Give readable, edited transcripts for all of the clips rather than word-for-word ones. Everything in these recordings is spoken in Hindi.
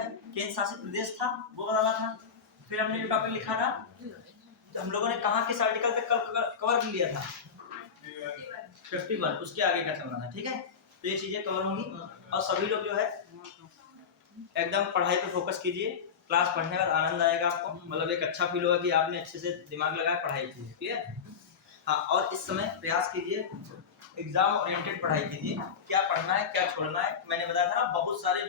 है केंद्र शासित प्रदेश था वो बताना था। फिर हमने जो टॉपिक लिखा था हम लोगों ने कहाँ किस आर्टिकल तक कवर कर लिया था 51, उसके आगे का चलना था। ठीक है, तो ये चीजें कवर होंगी और सभी लोग जो है एकदम पढ़ाई पे फोकस कीजिए। क्लास पढ़ने का आनंद आएगा आपको, मतलब एक अच्छा फील होगा कि आपने अच्छे से दिमाग लगाया पढ़ाई की है। क्लियर? हाँ, और इस समय प्रयास कीजिए एग्जाम ओरिएंटेड पढ़ाई कीजिए, क्या पढ़ना है क्या छोड़ना है। मैंने बताया था ना बहुत सारे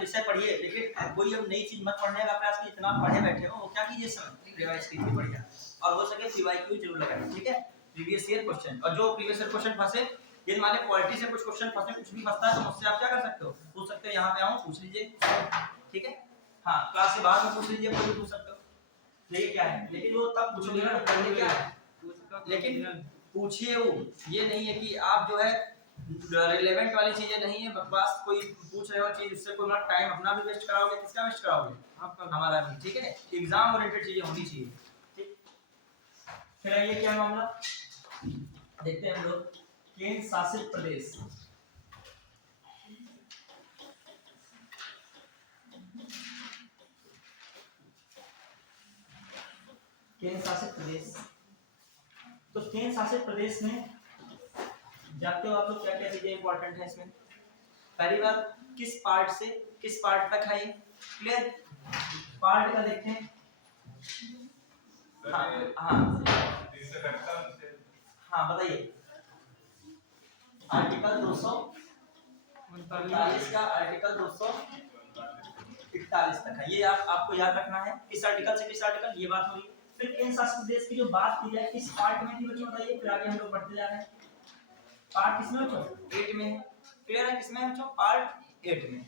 विषय पढ़िए, लेकिन कोई अब नई चीज मत पढ़ने का प्रयास कीजिए। इतना पढ़े बैठे हो वो क्या कीजिए समय रिवाइज कीजिए बढ़िया, और हो सके पीवाईक्यू जरूर लगाइए। ठीक है, प्रीवियस ईयर क्वेश्चन, और जो प्रीवियस ईयर क्वेश्चन फंसे, यदि मान लीजिए पॉलिटी से कुछ क्वेश्चन फंसे, कुछ भी फंसता है तो मुझसे आप क्या कर सकते हो, पूछ सकते हो। यहाँ पे आओ पूछ लीजिए। ठीक है, हाँ, क्लास के बाद में पूछ लीजिए, कोई भी पूछ सकते हो। ये क्या है, लेकिन वो तब पूछोगे ना पहले क्या है, लेकिन पूछिए। वो ये नहीं है कि आप जो है रिलेवेंट वाली चीजें नहीं है, बकवास कोई पूछ रहे हो चीज, इससे कोई मतलब टाइम अपना भी वेस्ट कराओगे, किसका वेस्ट कराओगे, आपका, हमारा भी। ठीक है, एग्जाम ओरिएंटेड चीजें होनी चाहिए। ठीक, फिर ये क्या मामला देखते हैं हम लोग, केंद्र शासित प्रदेश। केंद्र शासित प्रदेश, तो केंद्र शासित प्रदेश में जानते हो आप लोग क्या क्या चीजें इंपॉर्टेंट है इसमें। पहली बात, किस पार्ट से किस पार्ट तक है ये। क्लियर? पार्ट का देखते हैं। हाँ बताइए, आर्टिकल 239 का आर्टिकल 241 तक है ये। आपको याद रखना है किस आर्टिकल से किस आर्टिकल, ये बात हुई। फिर केंद्र शासित प्रदेश की जो बात की जाए किस पार्ट में थी बच्चों बताइए, फिर आगे हम लोग बढ़ते जा रहे हैं। पार्ट किसमें बच्चों, 8 में है। क्लियर है, किसमें है बच्चों, पार्ट 8 में।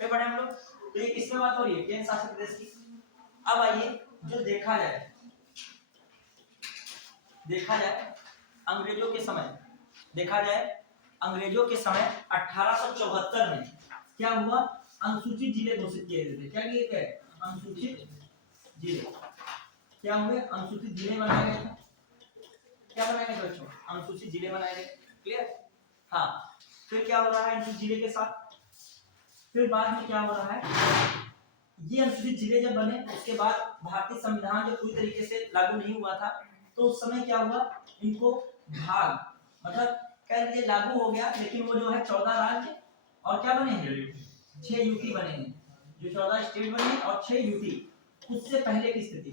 फिर बढ़े हम लोग, तो ये किसमें बात हो रही है, केंद्र शासित प्रदेश की। अब आइए जो देखा जाए अंग्रेजों के समय, देखा जाए अंग्रेजों के समय 1874 में क्या हुआ, अनुसूचित जिले घोषित किए गए थे। क्या किए गए, अनुसूचित जिले क्या हुए, अनुसूचित जिले बनाए गए थे। क्या बनाए गए बच्चों, अनुसूचित जिले बनाए गए। क्लियर? हाँ, फिर क्या हो रहा है अनुसूचित जिले के साथ, फिर बाद में क्या हो रहा है, ये अनुसूचित जिले जब बने उसके बाद भारतीय संविधान जो पूरी तरीके से लागू नहीं हुआ था, तो उस समय क्या हुआ, इनको भाग मतलब कह लीजिए लागू हो गया, लेकिन वो जो है 14 राज्य और क्या बने हैं, 6 यूटी बने हैं। जो 14 स्टेट बने और 6 यूटी, उससे पहले की स्थिति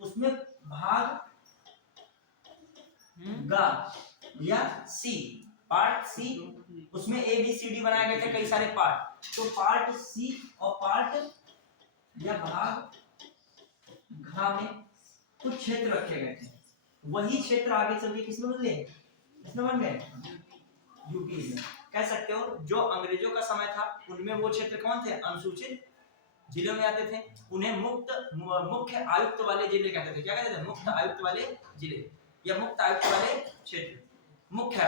उसमें भाग गा या सी, पार्ट सी, उसमें ए बी सी डी बनाए गए थे कई सारे पार्ट। तो पार्ट सी और पार्ट या भाग घा में कुछ क्षेत्र रखे गए थे, वही क्षेत्र आगे चल के किसमें बदले, किसमें बन गए, यूपी में। कह सकते हो जो अंग्रेजों का समय था उनमें वो क्षेत्र कौन थे, अनुसूचित जिलों में आते थे। उन्हें मुख्य आयुक्त वाले जिले कहते थे। क्या कहते थे, मुक्त आयुक्त वाले जिले या मुक्त आयुक्त वाले क्षेत्र। मुख्य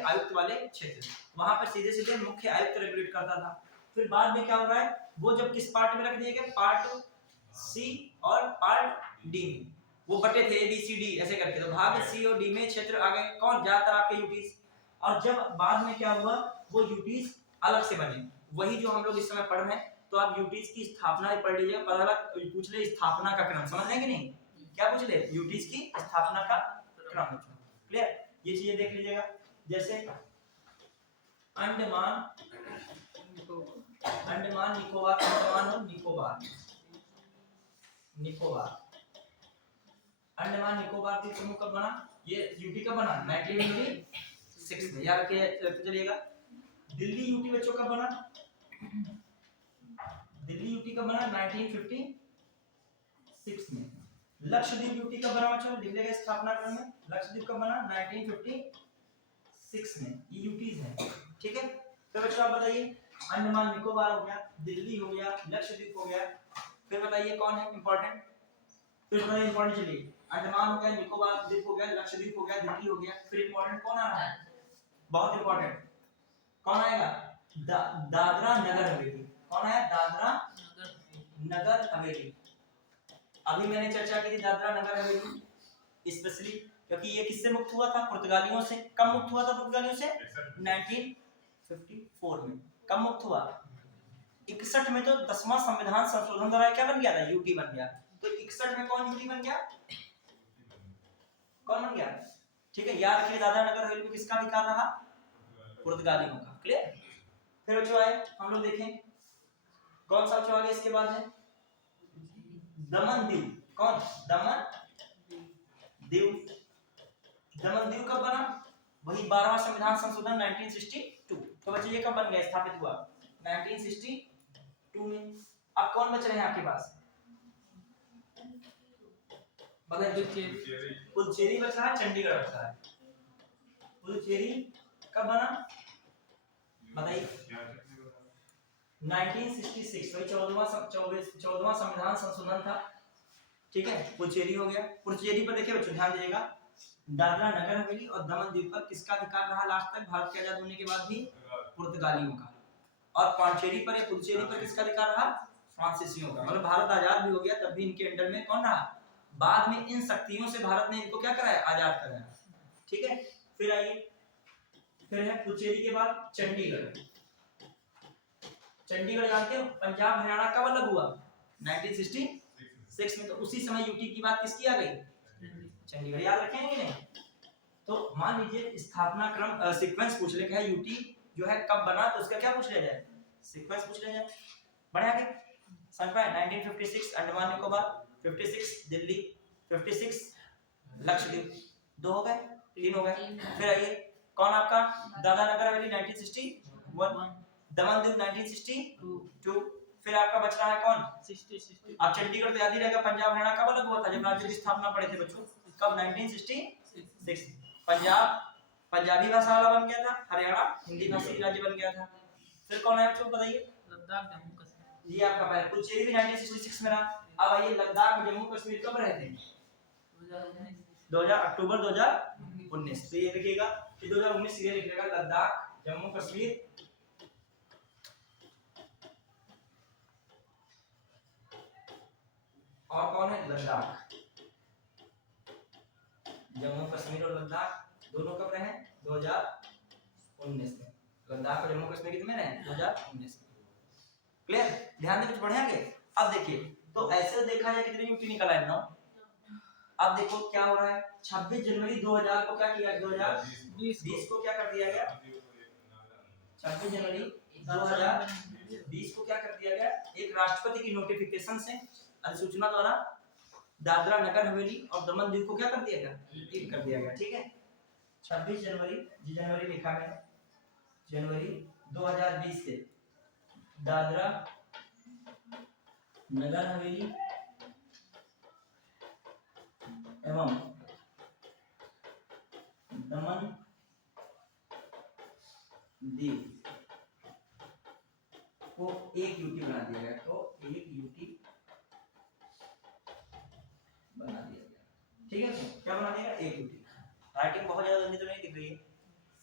आयुक्त वाले क्षेत्र, वहां पर सीधे सीधे मुख्य आयुक्त रेगुलेट करता था। फिर बाद में क्या हो रहा है, वो जब किस पार्ट में रख दिए गए, पार्ट सी और पार्ट डी में, वो बटे थे ए बी सी डी ऐसे करके, तो भाग सी और डी में क्षेत्र आ गए कौन, ज्यादातर आपके यूटीज। और जब बाद में क्या हुआ, वो यूटीज अलग से बने, वही जो हम लोग इस समय पढ़ रहे हैं। तो आप यूटीज की स्थापना पढ़ लीजिए, पता लगा पूछ ले स्थापना का क्रम, समझ रहे हैं कि नहीं, क्या पूछ ले, यूटीज की स्थापना का क्रम। क्लियर? ये चीजें देख लीजिएगा। जैसे अंडमान निकोबार, अंडमान और निकोबार की समूह कब बना, ये यूटी कब बना, 1956 में। याद रखते चलिएगा। दिल्ली यूटी बच्चों कब बना, दिल्ली यूटी कब बना, 1956 में। लक्षद्वीप यूटी कब बना बच्चों, लिख लेगा स्थापना क्रम में, लक्षद्वीप कब बना, 1956 में। ये यूटीज हैं। ठीक है, तो बच्चों आप बताइए, अंडमान निकोबार हो गया, दिल्ली हो गया, लक्षद्वीप हो गया, फिर बताइए कौन है इंपॉर्टेंट, फिर बताइए इंपॉर्टेंट। चलिए, अंडमान हो गया, निकोबार द्वीप हो गया, लक्षद्वीप हो गया, दिल्ली हो गया, फिर इंपॉर्टेंट कौन आ रहा है, बहुत इंपॉर्टेंट कौन आएगा, दादरा नगर हवेली। कौन है, दादरा नगर हवेली। अभी मैंने चर्चा की थी दादरा नगर हवेली स्पेशली, क्योंकि ये किससे मुक्त हुआ था, पुर्तगालियों से। कब मुक्त हुआ था पुर्तगालियों से, 1954 में। कब मुक्त हुआ? 61 में तो 10वां संविधान संशोधन द्वारा क्या बन गया था? यूटी बन गया। तो 61 में कौन यूटी बन गया? कौन बन गया? ठीक है, याद रखिए दादरा नगर हवेली में किसका अधिकार रहा? पुर्तगालियों का। क्लियर? फिर बच्चों आए हम लोग देखें कौन सा बच्चों आगे इसके बाद है दमन दीव। कौन? दमन दीव। दमन दीव कब बना? वही 12वां संविधान संशोधन 1962। तो बच्चे ये कब बन गया, स्थापित हुआ? 1962 में। अब कौन बच रहे हैं आपके पास? पुडुचेरी बच रहा है, चंडीगढ़ बच रहा है। पुडुचेरी कब बना बताइए? 1966, वही 14वां संविधान संशोधन था। ठीक है, पुडुचेरी हो गया। पुडुचेरी पर देखिए बच्चों ध्यान दीजिएगा, दादरा नगर हवेली और दमन दीव पर किसका अधिकार रहा लास्ट तक भारत के आजाद होने के बाद भी? पुर्तगालियों का। और पांचेरी पर या पुडुचेरी पर किसका अधिकार रहा? फ्रांसीसियों का। मतलब भारत आजाद भी हो गया तब भी इनके अंडर में कौन रहा? बाद में इन शक्तियों से भारत ने इनको क्या कराया? आजाद कराया। ठीक है, फिर आइए, फिर है पुडुचेरी के बाद चंडीगढ़। चंडीगढ़ जानते हो पंजाब हरियाणा कब अलग हुआ? 1966 में। तो उसी समय यूटी की बात किसकी आ गई? चंडीगढ़। याद रखेंगे कि नहीं? तो मान लीजिए स्थापना क्रम सीक्वेंस पूछ ले, क्या यूटी जो है कब बना, तो उसका क्या पूछ लिया जाए? सीक्वेंस पूछ लिया जाए। बढ़िया के समझ पाए? 1956 अंडमान निकोबार, 56 दिल्ली, 56 लक्षद्वीप। 2 हो गए, 3 हो गए। फिर आइए कौन आपका? दादरा नगर हवेली 1961, दमन दीव 1962। फिर आपका बच रहा है कौन? 60। अब चंडीगढ़ तो याद ही रहेगा, पंजाब हरियाणा कब अलग हुआ था? जब राज्य की स्थापना पढ़े थे बच्चों, कब? 1966। पंजाब पंजाबी भाषा वाला बन गया था, हरियाणा हिंदी भाषी राज्य बन गया था। फिर कौन है बच्चों बताइए? लद्दाख जम्मू कश्मीर। ये आपका पहले पुडुचेरी भी 1966 में रहा। अब आइए लद्दाख और जम्मू कश्मीर कब रहे थे? 2019 अक्टूबर 2019। तो ये देखिएगा कि 2019 ये लिखिएगा लद्दाख जम्मू कश्मीर और कौन है? लद्दाख। जम्मू कश्मीर और लद्दाख दोनों कब रहे? 2019 में। लद्दाख और जम्मू कश्मीर कितने में रहे? 2019 में। क्लियर? ध्यान दें कुछ बढ़िया के। अब देखिए तो ऐसे देखा जाए कितनी यूटी निकल आए ना। अब देखो क्या हो रहा है, 26 जनवरी 2000 को क्या किया? 2020 को क्या कर दिया गया? 26 जनवरी 2020 को क्या कर दिया गया? एक राष्ट्रपति की नोटिफिकेशन से अधिसूचना द्वारा दादरा नगर हवेली और दमन दीव को क्या कर दिया गया? एक कर दिया गया। ठीक है, 26 जनवरी, जनवरी लिखा है, जनवरी 2020 से दादरा नगर हवेली एवं दमन दीव को एक यूटी बना दिया गया। तो एक यूटी बना दिया गया। ठीक है, तो क्या बना दिया? एक यूटी। राइटिंग बहुत ज्यादा जल्दी तो नहीं दिख रही है,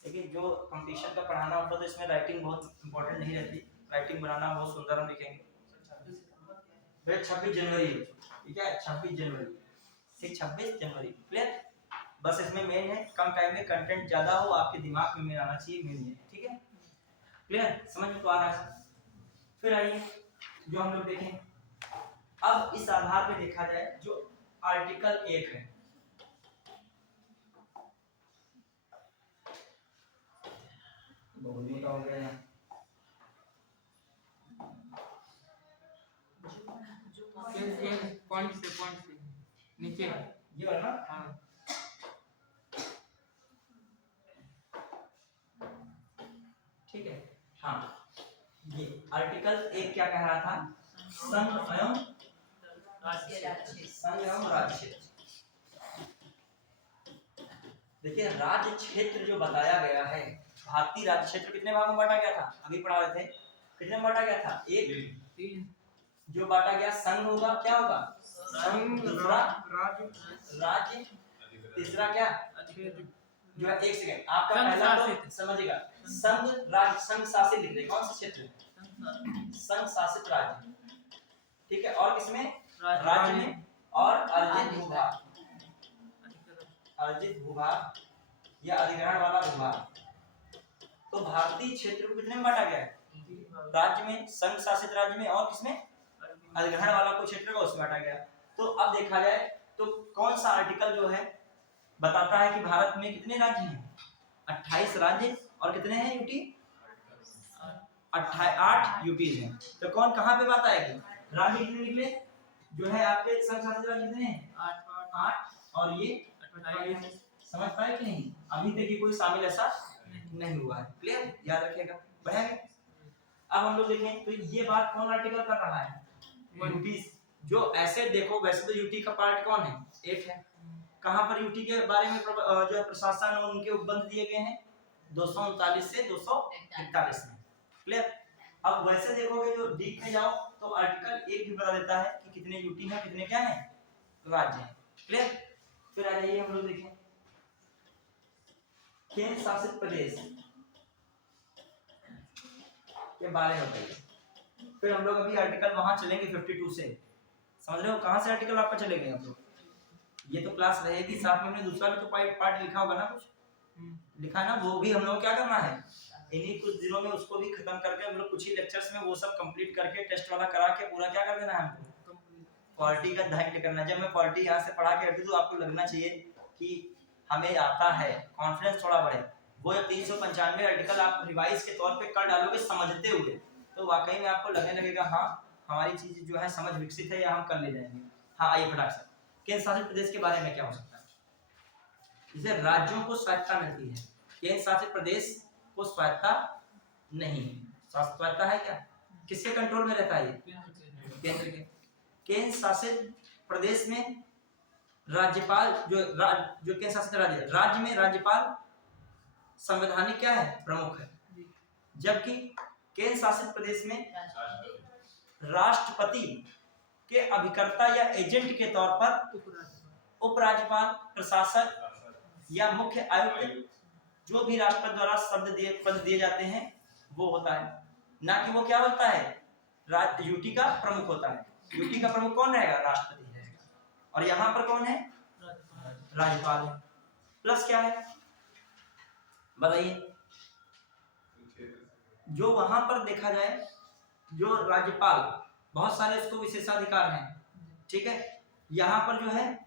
लेकिन जो कंपटीशन का पढ़ाना होता है तो इसमें राइटिंग बहुत इंपॉर्टेंट नहीं रहती। राइटिंग बनाना बहुत सुंदर हम लिखेंगे। 26 जनवरी, ठीक है, 26 जनवरी, ठीक, 26 जनवरी। क्लियर? बस इसमें मेन है कम टाइम में कंटेंट ज्यादा हो, आपके दिमाग में मेन आना चाहिए, मेन है। ठीक है, क्लियर? समझ में तो आ रहा है। फिर आइए जो हम लोग देखें, अब इस आधार पे देखा जाए जो आर्टिकल 1 है, बहुत मोटा हो गया है। पॉइंट से नीचे ये वाला ना? हाँ। ठीक है, हाँ, ये आर्टिकल 1 क्या कह रहा था? संघ एवं राज्य। देखिए राज्य क्षेत्र जो बताया गया है, भारतीय राज्य क्षेत्र कितने भागों में बांटा गया था? अभी पढ़ा रहे थे, कितने में बांटा गया था? 1, 3। जो बांटा गया संघ होगा, क्या होगा? संघ। दूसरा राज्य, तीसरा क्या? जो है, एक सेकंड, आपका पहला तो समझिएगा, संघ राज्य, संघ शासित लिख दे, कौन सा क्षेत्र? संघ शासित राज्य। ठीक है, और किसमें? राज्य में। और अर्जित भूभाग, अर्जित भूभाग या अधिग्रहण वाला भूभाग। तो भारतीय क्षेत्र को कितने में बांटा गया है? राज्य में, संघ शासित राज्य में और किसमें, अधिग्रहण वाला कुछ क्षेत्र का उसमें बांटा गया। तो अब देखा जाए तो कौन सा आर्टिकल जो है बताता है कि भारत में कितने राज्य हैं? 28 राज्य और कितने हैं यूटी? 8 यूटीज हैं। तो कौन कहाँ पे बात आएगी? राज्य कितने निकले जो है आपके संघ शासित राज्य कितने हैं? 8 और ये 28। समझ पाए कि नहीं? अभी तक ये कोई शामिल ऐसा नहीं हुआ है। क्लियर? याद रखिएगा। बढ़ेगा। अब हम लोग देखें तो ये बात कौन आर्टिकल कर रहा है? यूटी। जो ऐसे देखो वैसे तो यूटी का पार्ट कौन है? 8 है। कहां पर यूटी के बारे में जो है प्रशासन और उनके उपबंध दिए गए हैं? 239 से 241 में। क्लियर? अब वैसे देखोगे जो डीप में जाओ तो आर्टिकल 1 भी बता देता है कि कितने यूटी हैं, कितने क्या हैं, राज्य हैं। क्लियर? फिर आ जाइए हम लोग देखें केंद्र शासित प्रदेश के बारे में बताइए। फिर हम लोग अभी आर्टिकल वहां चलेंगे 52 से। समझ रहे हो कहां से आर्टिकल आपका चलेंगे हम लोग? ये तो क्लास रहेगी, साथ में हमने दूसरा भी तो पार्ट लिखा होगा ना, कुछ लिखा ना, वो भी हम लोग क्या करना है इन्हीं कुछ दिनों में उसको भी खत्म करके हम लोग कुछ ही लेक्चर्स में वो सब कंप्लीट करके टेस्ट वाला करा के पूरा क्या कर देना है हमको, क्वालिटी का ध्यान करना। जब मैं क्वालिटी यहाँ से पढ़ा के हटी तो आपको लगना चाहिए कि हमें आता है, कॉन्फिडेंस थोड़ा बढ़े। वो जब 395 आर्टिकल आप रिवाइज के तौर पे कर डालोगे समझते हुए तो वाकई में आपको लगने लगेगा हाँ हमारी चीज जो है समझ विकसित है या हम कर ले जाएंगे। हाँ आइए फटाक से केंद्र शासित प्रदेश के बारे में क्या हो सकता है? जैसे राज्यों को स्वायत्ता मिलती है, केंद्र शासित प्रदेश को स्वायत्ता नहीं है। स्वायत्ता है क्या? किसके कंट्रोल में रहता है ये? केंद्र के। केंद्र शासित प्रदेश में राज्यपाल जो केंद्र शासित राज्य में राज्यपाल संवैधानिक क्या है? प्रमुख है। जबकि केंद्र शासित प्रदेश में राष्ट्रपति के अभिकर्ता या एजेंट के तौर पर उपराज्यपाल, प्रशासक या मुख्य आयुक्त जो भी राष्ट्रपति द्वारा पद दिए जाते हैं वो होता है, ना कि वो क्या होता है यूटी का प्रमुख होता है। यूटी का प्रमुख कौन रहेगा? राष्ट्रपति रहेगा। और यहाँ पर कौन है? राज्यपाल है। प्लस क्या है बताइए? जो वहां पर देखा जाए जो राज्यपाल बहुत सारे इसको विशेषाधिकार हैं, ठीक है। यहाँ पर जो है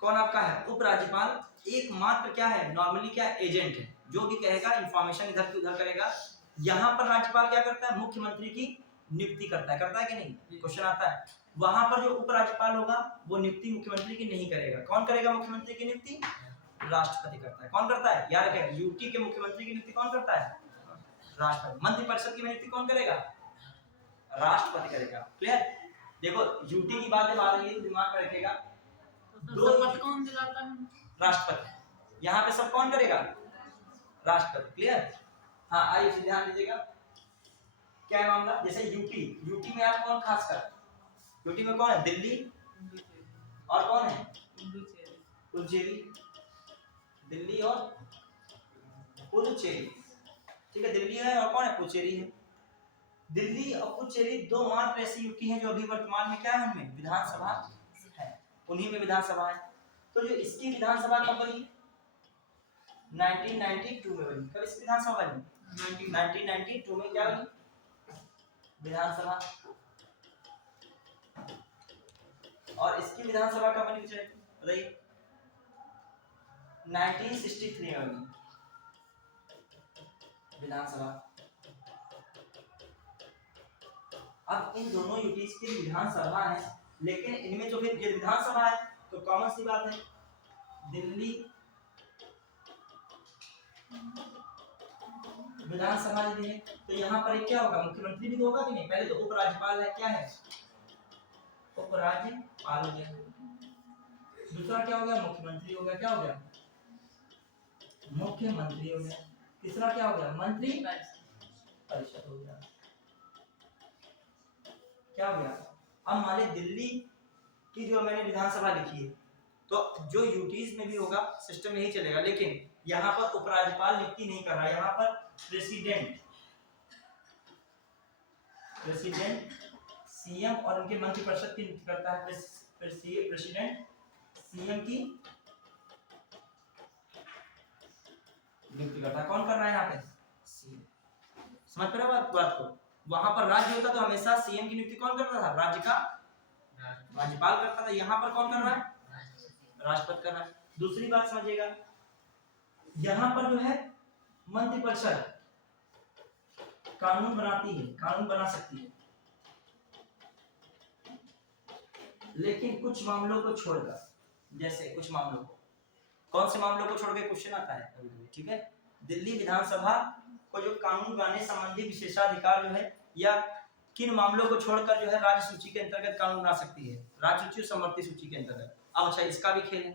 कौन आपका है? उपराज्यपाल एकमात्र क्या है? नॉर्मली क्या एजेंट है, जो भी कहेगा इंफॉर्मेशन इधर से उधर करेगा। यहाँ पर राज्यपाल क्या करता है? मुख्यमंत्री की नियुक्ति करता है कि नहीं? क्वेश्चन आता है। वहां पर जो उपराज्यपाल होगा वो नियुक्ति मुख्यमंत्री की नहीं करेगा। कौन करेगा मुख्यमंत्री की नियुक्ति? राष्ट्रपति करता है। कौन करता है? याद रखिएगा, यूटी के मुख्यमंत्री की नियुक्ति कौन करता है? राष्ट्रपति। मंत्रिपरिषद की नियुक्ति कौन करेगा? राष्ट्रपति करेगा। क्लियर? देखो यूटी की बात जब आ रही है तो दिमाग में रखिएगा दो पद कौन दिलाता है? राष्ट्रपति। यहाँ पे सब कौन करेगा? राष्ट्रपति। क्लियर? हाँ आइए ध्यान दीजिएगा क्या है मामला। जैसे यूटी में आप कौन खासकर? यूटी में कौन है? दिल्ली और कौन है? पुडुचेरी। दिल्ली और पुडुचेरी, ठीक है। दिल्ली है और कौन है? पुडुचेरी है। दिल्ली और पुडुचेरी दो मात्र ऐसी यूटी हैं जो अभी वर्तमान में क्या है? उनमें विधानसभा है, उन्हीं में विधानसभा है। तो जो इसकी विधानसभा कब बनी? 1992 में बनी। कब इसकी विधानसभा बनी? 1992 में क्या बनी? विधानसभा। और इसकी विधानसभा कब बनी बताइए? 1963 में बनी विधानसभा। अब इन दोनों यूटीज की विधानसभा है, लेकिन इनमें जो फिर ये विधानसभा है तो कॉमन सी बात है दिल्ली विधानसभा यदि है तो यहाँ पर क्या होगा? मुख्यमंत्री भी होगा कि नहीं? पहले तो उपराज्यपाल है, क्या है? उपराज्यपाल हो गया। दूसरा क्या हो गया? मुख्यमंत्री हो गया। क्या हो गया? मुख्यमंत्री हो गया। तीसरा क्या हो गया? मंत्री परिषद हो गया। क्या हो गया? अब मान लीजिए दिल्ली की जो मैंने विधानसभा लिखी है तो जो यूटीज में भी होगा सिस्टम यही चलेगा, लेकिन यहाँ पर उपराज्यपाल नियुक्ति नहीं कर रहा है। यहाँ पर प्रेसिडेंट सीएम और उनके मंत्रिपरिषद की नियुक्ति करता है। प्रेसिडेंट सीएम की नियुक्ति करता है। कौन कर रहा है यहाँ पे? सीएम। समझ पा रहे हो बात को? वहां पर राज्य होता तो हमेशा सीएम की नियुक्ति कौन करता था? राज्य का राज्यपाल करता था। यहाँ पर कौन कर रहा है? राष्ट्रपति कर रहा है। दूसरी बात समझिएगा, यहाँ पर जो है मंत्रिपरिषद कानून बनाती है, कानून बना सकती है, लेकिन कुछ मामलों को छोड़कर। जैसे कुछ मामलों को, कौन से मामलों को छोड़ के क्वेश्चन आता है कभी कभी, ठीक है। दिल्ली विधानसभा को जो कानून बनाने संबंधी विशेषाधिकार जो है, या किन मामलों को छोड़कर जो है राज्य सूची के अंतर्गत कानून बना सकती है? राज्य सूची और समवर्ती सूची के अंतर्गत। अब अच्छा, इसका भी खेल है,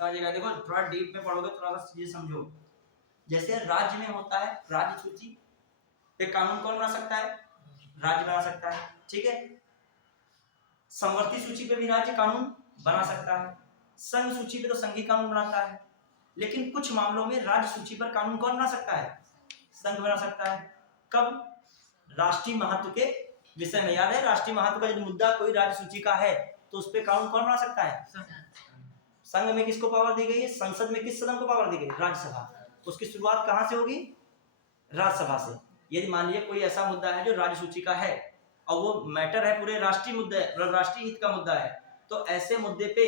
समझिएगा। देखो थोड़ा डीप में पढ़ोगे, थोड़ा सा चीजें समझो। जैसे राज्य में होता है राज्य सूची पे कानून कौन बना सकता है? राज्य बना सकता है, ठीक है। समवर्ती सूची पे भी राज्य कानून बना सकता है। संघ सूची पे तो संघीय कानून बनाता है। लेकिन कुछ मामलों में राज्य सूची पर कानून कौन बना सकता है? संघ बना सकता है। कब? राष्ट्रीय महत्व के विषय में। याद है, राष्ट्रीय महत्व का यदि मुद्दा कोई राज्य सूची का है तो उस पर कानून कौन बना सकता है? संघ में किसको पावर दी गई है? संसद में किस सदन को पावर दी गई? राज्यसभा। उसकी शुरुआत कहां से होगी? राज्यसभा से। यदि मान लीजिए कोई ऐसा मुद्दा है जो राज्य सूची का है और वो मैटर है पूरे राष्ट्रीय मुद्दे, राष्ट्रीय हित का मुद्दा है, तो ऐसे मुद्दे पे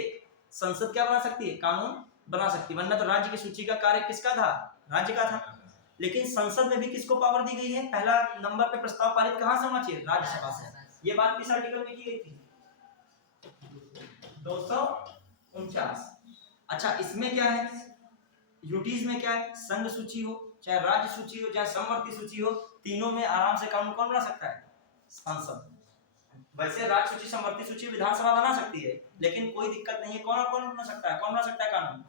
संसद क्या बना सकती है? कानून बना सकती है। वरना तो राज्य की सूची का कार्य किसका था? राज्य का था। लेकिन संसद में भी किसको पावर दी गई है? पहला नंबर पे प्रस्ताव पारित कहां से होना चाहिए? राज्यसभा से। ये बात किस आर्टिकल में की गई थी? 249। अच्छा, इसमें क्या है? यूटीज में क्या है? संघ सूची हो, चाहे राज्य सूची हो, चाहे समवर्ती सूची हो, तीनों में आराम से कानून कौन बना सकता है? सांसद। वैसे राज्य सूची, समवर्ती सूची विधानसभा बना सकती है, लेकिन कोई दिक्कत नहीं है। कौन कौन बना सकता है? कौन बना सकता है कानून?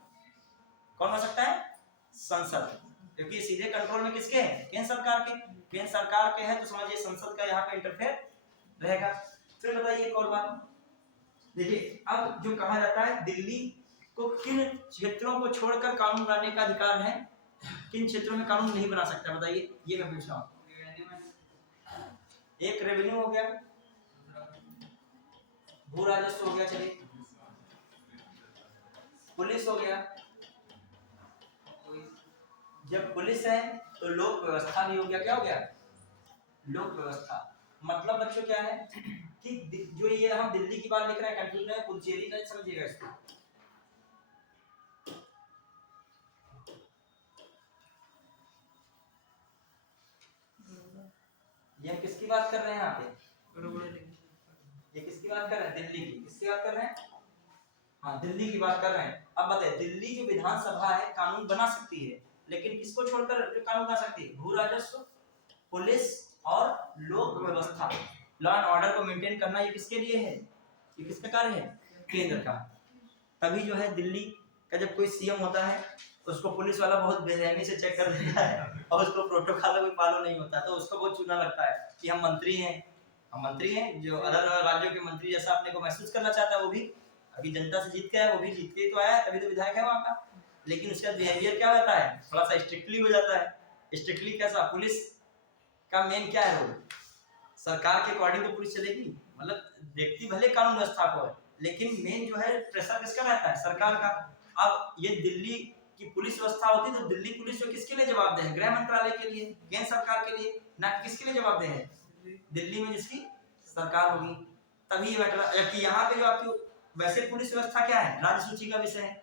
कौन बना सकता है? संसद। क्योंकि सीधे कंट्रोल में किसके हैं? केंद्र सरकार के। केंद्र सरकार के हैं तो समझिए संसद का यहाँ पे इंटरफेयर रहेगा। फिर बताइए एक और बात, देखिए अब जो कहा जाता है दिल्ली को किन क्षेत्रों को छोड़कर कानून बनाने का अधिकार है, किन क्षेत्रों में कानून नहीं बना सकता, बताइए। ये मैं पूछ रहा हूँ। एक रेवेन्यू हो गया, भू राजस्व हो गया, चलिए, पुलिस हो गया। जब पुलिस है तो लोक व्यवस्था भी हो गया। क्या हो गया? लोक व्यवस्था। मतलब बच्चों क्या है कि जो ये हम दिल्ली की बात लिख रहे हैं, कंफ्यूजन है, पुडुचेरी नहीं समझिएगा इसको। ये हम किसकी बात कर रहे हैं यहाँ पे? ये किसकी बात कर रहे हैं? दिल्ली की। किसकी बात कर रहे हैं? हाँ, दिल्ली की बात कर रहे हैं। अब बताइए, दिल्ली जो विधानसभा है कानून बना सकती है, लेकिन किसको छोड़कर कानून बना सकती है? भू राजस्व, पुलिस और लोक व्यवस्था, लॉ एंड ऑर्डर को मेंटेन करना। ये किसके लिए है? ये किसका कार्य है? केंद्र का। तभी जो है दिल्ली का जब कोई सीएम होता है उसको पुलिस वाला बहुत बेरहमी से चेक कर देता है और उसको प्रोटोकॉल कोई फॉलो नहीं होता, तो उसको बहुत चुना लगता है कि हम मंत्री हैं, हम मंत्री हैं। जो अलग अलग राज्यों के मंत्री जैसा अपने को महसूस करना चाहता है, वो भी अभी जनता से जीत के आया, वो भी जीत के तो आया है, तभी तो विधायक है वहाँ का। लेकिन उसका बिहेवियर क्या होता है? थोड़ा सा स्ट्रिक्टली हो जाता है। स्ट्रिक्टली कैसा? पुलिस का मेन क्या है रोल? सरकार के अकॉर्डिंग तो पुलिस चलेगी, मतलब देखती भले कानून व्यवस्था को है, लेकिन मेन जो है प्रेशर किसका रहता है? सरकार का। अब ये दिल्ली की पुलिस व्यवस्था होती तो दिल्ली पुलिस जो किसके लिए जवाबदेह है? गृह मंत्रालय के लिए, केंद्र सरकार के लिए, ना किसके लिए जवाबदेह है? दिल्ली में जिसकी सरकार होगी। तभी ये मैटर कि यहाँ पे जो आपकी वैसे पुलिस व्यवस्था क्या है? राज्य सूची का विषय है,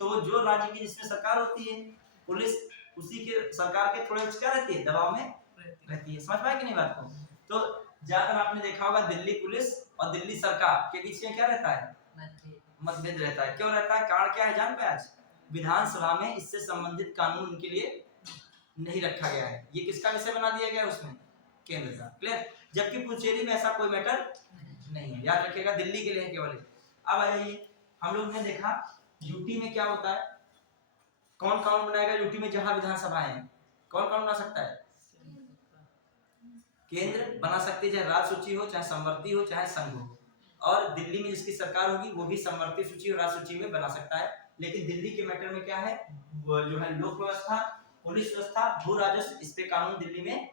तो जो राज्य की जिसमें सरकार होती है, पुलिस उसी के सरकार के थोड़े क्या रहती है? दबाव में रहती है। समझ पाए कि नहीं बात को? तो ज्यादातर आपने देखा होगा दिल्ली पुलिस और दिल्ली सरकार के बीच में क्या रहता है? मतभेद रहता है। क्यों रहता है? कारण क्या है जान पाए? आज विधानसभा में इससे संबंधित कानून उनके लिए नहीं रखा गया है। ये किसका विषय बना दिया गया उसमें? केंद्र का। क्लियर? जबकि पुडुचेरी में ऐसा कोई मैटर नहीं है, याद रखिएगा, दिल्ली के लिए केवल। अब आ जाइए, हम लोग ने देखा यूटी में क्या होता है, कौन कानून बनाएगा यूटी में? जहां विधानसभाएं हैं, कौन कानून बना सकता है? केंद्र बना सकती है, चाहे राज्य सूची हो, चाहे समवर्ती हो, चाहे संघ हो। और दिल्ली में जिसकी सरकार होगी वो भी समवर्ती सूची और राज्य सूची में बना सकता है। लेकिन दिल्ली के मैटर में क्या है? वो जो है लोक व्यवस्था, पुलिस व्यवस्था, भू राजस्व, इस पे कानून दिल्ली में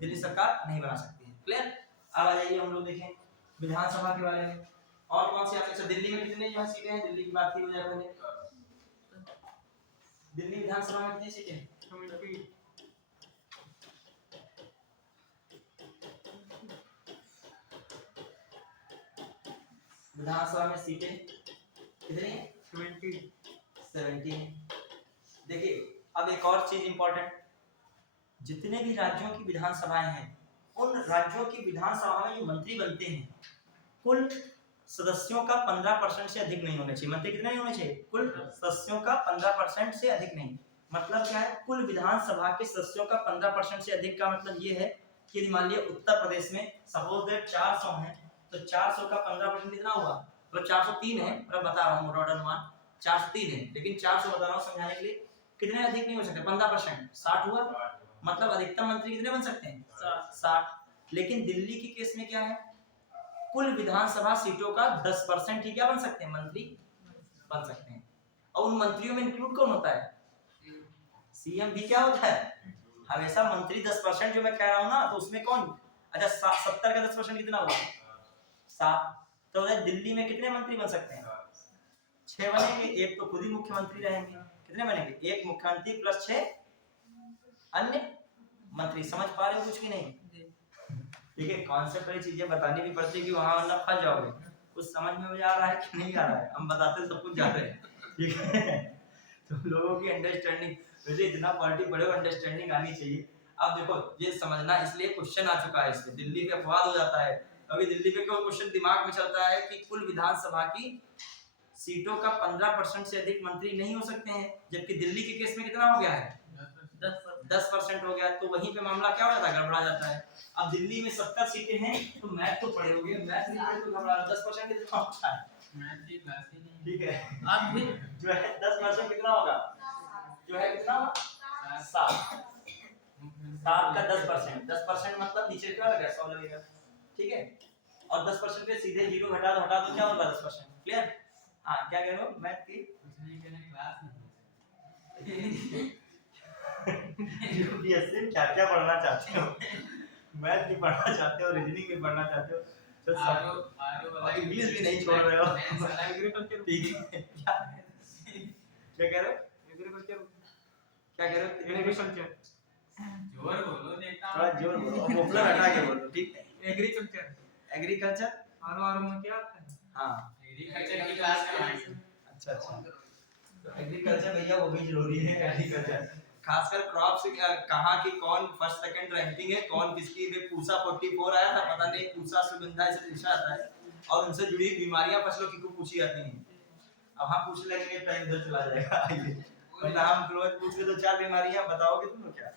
दिल्ली सरकार नहीं बना सकती है। क्लियर? अब आ जाइए हम लोग देखें विधानसभा के बारे में। और कौन सी आपने? दिल्ली में कितने जो सीटें हैं? दिल्ली की बात की हो जाए पहले। दिल्ली विधानसभा में कितनी सीटें हैं? विधानसभा में सीटें कितनी है? 17। देखिए अब एक और चीज इंपॉर्टेंट, जितने भी राज्यों की विधानसभाएं हैं उन राज्यों की विधानसभा में जो मंत्री बनते हैं कुल सदस्यों का 15% से अधिक नहीं होना चाहिए। मंत्री कितने नहीं होने चाहिए? कुल सदस्यों का 15% से अधिक नहीं। मतलब क्या है? कुल विधानसभा के सदस्यों का 15% से अधिक का मतलब ये है कि यदि मान लिया उत्तर प्रदेश में सपोज दैट 400 है तो 400 का 15% कितना हुआ? मतलब 403 है, मैं बता रहा हूँ मोटा अनुमान 403 है, लेकिन 400 बता रहा हूँ समझाने के लिए। कितने अधिक नहीं हो सकते? 15%, 60 हुआ। मतलब अधिकतम मंत्री कितने बन सकते हैं? 60। लेकिन दिल्ली की केस में क्या है? कुल विधानसभा सीटों का 10% ही क्या बन सकते हैं? मंत्री बन सकते हैं। और उन मंत्रियों में इंक्लूड कौन होता है? सीएम भी क्या होता है? हमेशा मंत्री 10% जो मैं कह रहा हूँ ना, तो उसमें कौन? अच्छा 70 का 10% कितना हुआ? 7। तो दिल्ली में कितने मंत्री बन सकते हैं? 6 बनेंगे। एक तो खुद ही मुख्यमंत्री रहेंगे। कितने बनेंगे? एक मुख्यमंत्री प्लस 6 अन्य मंत्री। समझ पा रहे हो कुछ की नहीं? ठीक है, कॉन्सेप्ट वाली चीजें बतानी भी पड़ती है कि वहां वरना फंस जाओगे। कुछ समझ में मुझे आ रहा है कि नहीं आ रहा है? हम बताते सब कुछ जाते हैं, ठीक है। तो लोगों की अंडरस्टैंडिंग, वैसे इतना पॉलिटिक्स बड़े अंडरस्टैंडिंग आनी चाहिए। अब देखो ये समझना, इसलिए क्वेश्चन आ चुका है इससे दिल्ली पे अपवाद हो जाता है। अभी दिल्ली पे क्यों क्वेश्चन दिमाग में चलता है कि कुल विधानसभा की सीटों का 15% से अधिक मंत्री नहीं हो सकते हैं, जबकि दिल्ली के केस में कितना हो गया है? 10% हो गया। तो वहीं पे मामला क्या हो जाता है? गड़बड़ा जाता है। अब दिल्ली में 70 सीटें हैं तो मैथ तो पढ़े होगे, मैथ नहीं पढ़े तो घबरा। 10% कितना होता है? ठीक है, अब भी जो है 10% कितना होगा? जो है कितना? 7। 7 का 10%, 10% मतलब नीचे क्या लगेगा? 100 लगेगा, ठीक है। और 10% पे सीधे 0 घटा दो क्या होगा? 10%। क्लियर? हाँ, क्या कह रहे हो मैथ की? यूपीएससी में क्या क्या पढ़ना चाहते हो? मैथ भी पढ़ना चाहते हो, रीजनिंग भी पढ़ना चाहते हो, तो सब इंग्लिश भी नहीं छोड़ रहे हो। ठीक है, क्या कह रहे हो? क्या कह रहे हो? एग्रीकल्चर। जोर बोलो, थोड़ा जोर बोलो, पॉपुलर हटा के बोलो, ठीक है। एग्रीकल्चर और में क्या आता है? हाँ, एग्रीकल्चर की क्लास कराएंगे। अच्छा, तो एग्रीकल्चर भैया वो भी जरूरी है। एग्रीकल्चर खासकर क्रॉप्स कहाँ की कौन फर्स्ट सेकंड रैंकिंग है, कौन किसकी में पूसा 44 आया था, पता नहीं पूसा सुगंधा ऐसे पूछा जाता है, और उनसे जुड़ी बीमारियां फसलों की को पूछी जाती हैं। अब हम पूछ लेंगे टाइम इधर चला जाएगा। मतलब हम रोज पूछ के तो 4 बीमारियां बताओगे तुम लोग क्या?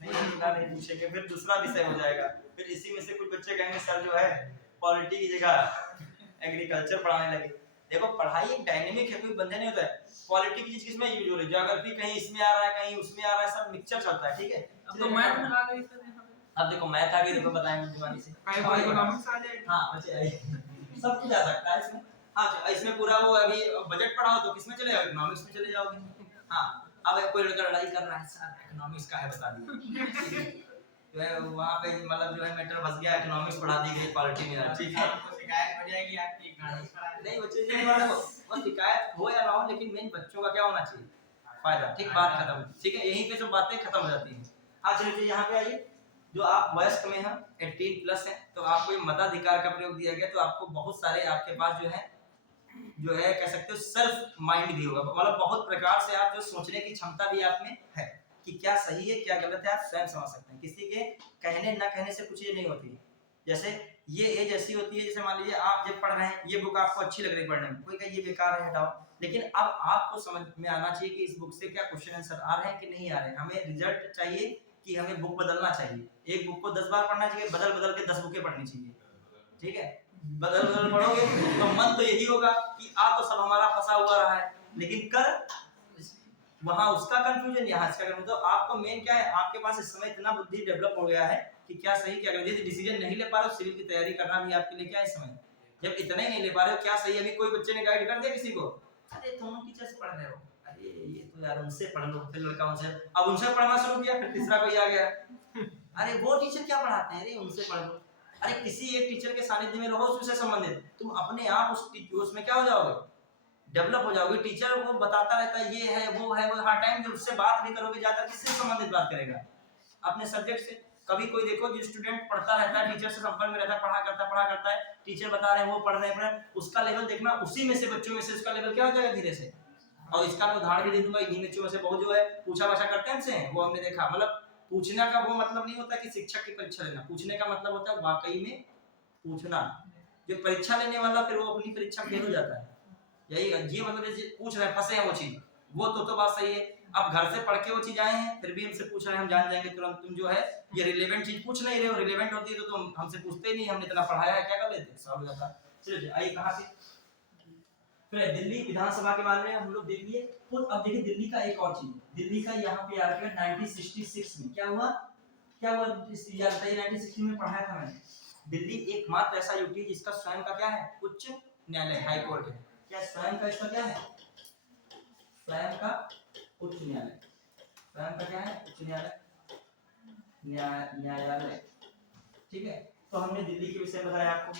नहीं, इतना नहीं पूछेंगे, फिर दूसरा विषय हो जाएगा। फिर इसी में से कुछ बच्चे कहेंगे सर जो है पॉलिटी की जगह एग्रीकल्चर पढ़ाने लगे। देखो पढ़ाई एक डायनेमिक है, कोई बंधे नहीं होता है। पॉलिटी की चीज किसमें यूज हो रही है? ज्योग्राफी कहीं इसमें आ रहा है, कहीं उसमें आ रहा है, सब मिक्सचर चलता है, ठीक है। अब तो मैथ में आ गई सर। अब देखो मैथ आ गई, देखो बताएंगे दिमागी से। इकोनॉमिक्स आ जाएगा। हां बच्चे आइए, सब कुछ आ सकता है इसमें। हां, इसमें पूरा वो अभी बजट पढ़ाओ तो किसमें चले जाओगे? इकोनॉमिक्स में चले जाओगे। हां, अब कोई लड़का लड़ाई कर रहा है सर इकोनॉमिक्स का है बता दीजिए। तो वहां पे मतलब जो है मैटर फंस गया, इकोनॉमिक्स पढ़ा दी गई पॉलिटी में, ठीक है। शिकायत हो जाएगी आपकी इकोनॉमिक्स पढ़ा नहीं बच्चे नहीं वाले को, बस शिकायत हो या ना हो, लेकिन मेन बच्चों का क्या होना चाहिए? फायदा, ठीक। बात खत्म, ठीक है। यहीं पे सब बातें खत्म हो जाती हैं। हाँ चलिए यहाँ पे आइए। जो आप वयस्क में हैं 18 प्लस हैं तो आपको ये मताधिकार का प्रयोग दिया गया, तो आपको बहुत सारे आपके पास जो है कह सकते हो सेल्फ माइंड भी होगा, मतलब बहुत प्रकार से आप जो सोचने की क्षमता भी आप में है कि क्या सही है क्या गलत है, आप स्वयं समझ सकते हैं। किसी के कहने न कहने से कुछ ये नहीं होती। जैसे ये एज ऐसी होती है, जैसे मान लीजिए आप जब पढ़ रहे हैं, ये बुक आपको अच्छी लग रही है पढ़ने में, कोई कहे ये बेकार है हटाओ, लेकिन अब आपको समझ में आना चाहिए कि इस बुक से क्या क्वेश्चन आंसर आ रहे हैं कि नहीं आ रहे हैं। हमें रिजल्ट चाहिए कि हमें बुक बदलना चाहिए। एक बुक को 10 बार पढ़ना चाहिए, बदल बदल के 10 बुकें पढ़नी चाहिए, ठीक है। बदल बदल पढ़ोगे तो मन तो यही होगा कि आ तो सब हमारा फंसा हुआ रहा है, लेकिन कर वहां उसका कंफ्यूजन, यहाँ इसका कंफ्यूजन। तो आपको मेन क्या है, आपके पास इस समय इतना बुद्धि डेवलप हो गया है कि क्या सही क्या गलत, डिसीजन नहीं ले पा रहे हो, सिविल की तैयारी करना भी आपके लिए क्या इस समय, जब इतना ही नहीं ले पा रहे हो क्या सही। अभी कोई बच्चे ने गाइड कर दिया किसी को, अरे तुम टीचर से पढ़ रहे हो, अरे ये तो यार उनसे पढ़ लो, फिर लड़का उनसे, अब उनसे पढ़ना शुरू किया, फिर तीसरा कोई आ गया, अरे वो टीचर क्या पढ़ाते हैं, अरे उनसे पढ़ लो। अरे किसी एक टीचर के सानिध्य में रहो, उससे संबंधित, तुम अपने आप उसमें क्या हो जाओगे, डेवलप हो जाओगे। टीचर वो बताता रहता है ये है वो है, वो हर टाइम जो उससे बात भी करोगे ज्यादा किससे संबंधित बात करेगा, अपने सब्जेक्ट से। कभी कोई देखो जो स्टूडेंट पढ़ता रहता है, टीचर से संपर्क में रहता है, पढ़ा करता है, टीचर बता रहे हैं, वो पढ़ रहे हैं, उसका लेवल देखना, उसी में से बच्चों में से उसका लेवल क्या हो जाएगा धीरे से। और इसका मैं उदाहरण भी दे दूंगा, इन्हीं बच्चों में से बहुत जो है पूछा भाषा करते हैं हमसे, वो हमने देखा। मतलब पूछने का वो मतलब नहीं होता कि शिक्षक की परीक्षा लेना, पूछने का मतलब होता है वाकई में पूछना। जो परीक्षा लेने वाला फिर वो अपनी परीक्षा फेल हो जाता है, यही ये मतलब पूछ रहे हैं, फंसे हैं वो चीज, वो तो बात सही है। अब घर से पढ़ के वो चीज आए हैं, फिर भी हमसे पूछ रहे हैं, हम जान जाएंगे तुरंत तुम जो है ये रिलेवेंट चीज पूछ नहीं रहे हो, रिलेवेंट होती है तो तुम हमसे पूछते ही नहीं, हमने इतना पढ़ाया है, क्या कर लेते, सवाल हो जाता। चलिए आइए कहां से, फिर दिल्ली विधानसभा के बारे में हम लोग देख लिए। तो अब देखिए दिल्ली का एक और चीज, दिल्ली का यहाँ पे यार 1966 में क्या हुआ, इस यार 1960 में पढ़ाया था मैंने। दिल्ली एकमात्र ऐसा यूटी जिसका स्वयं का क्या है, उच्च न्यायालय, हाई कोर्ट है। क्या स्वयं का इसका क्या है, स्वयं का उच्च न्यायालय, स्वयं का क्या है, उच्च न्यायालय, न्यायालय, ठीक है। तो हमने दिल्ली के विषय में बताया आपको।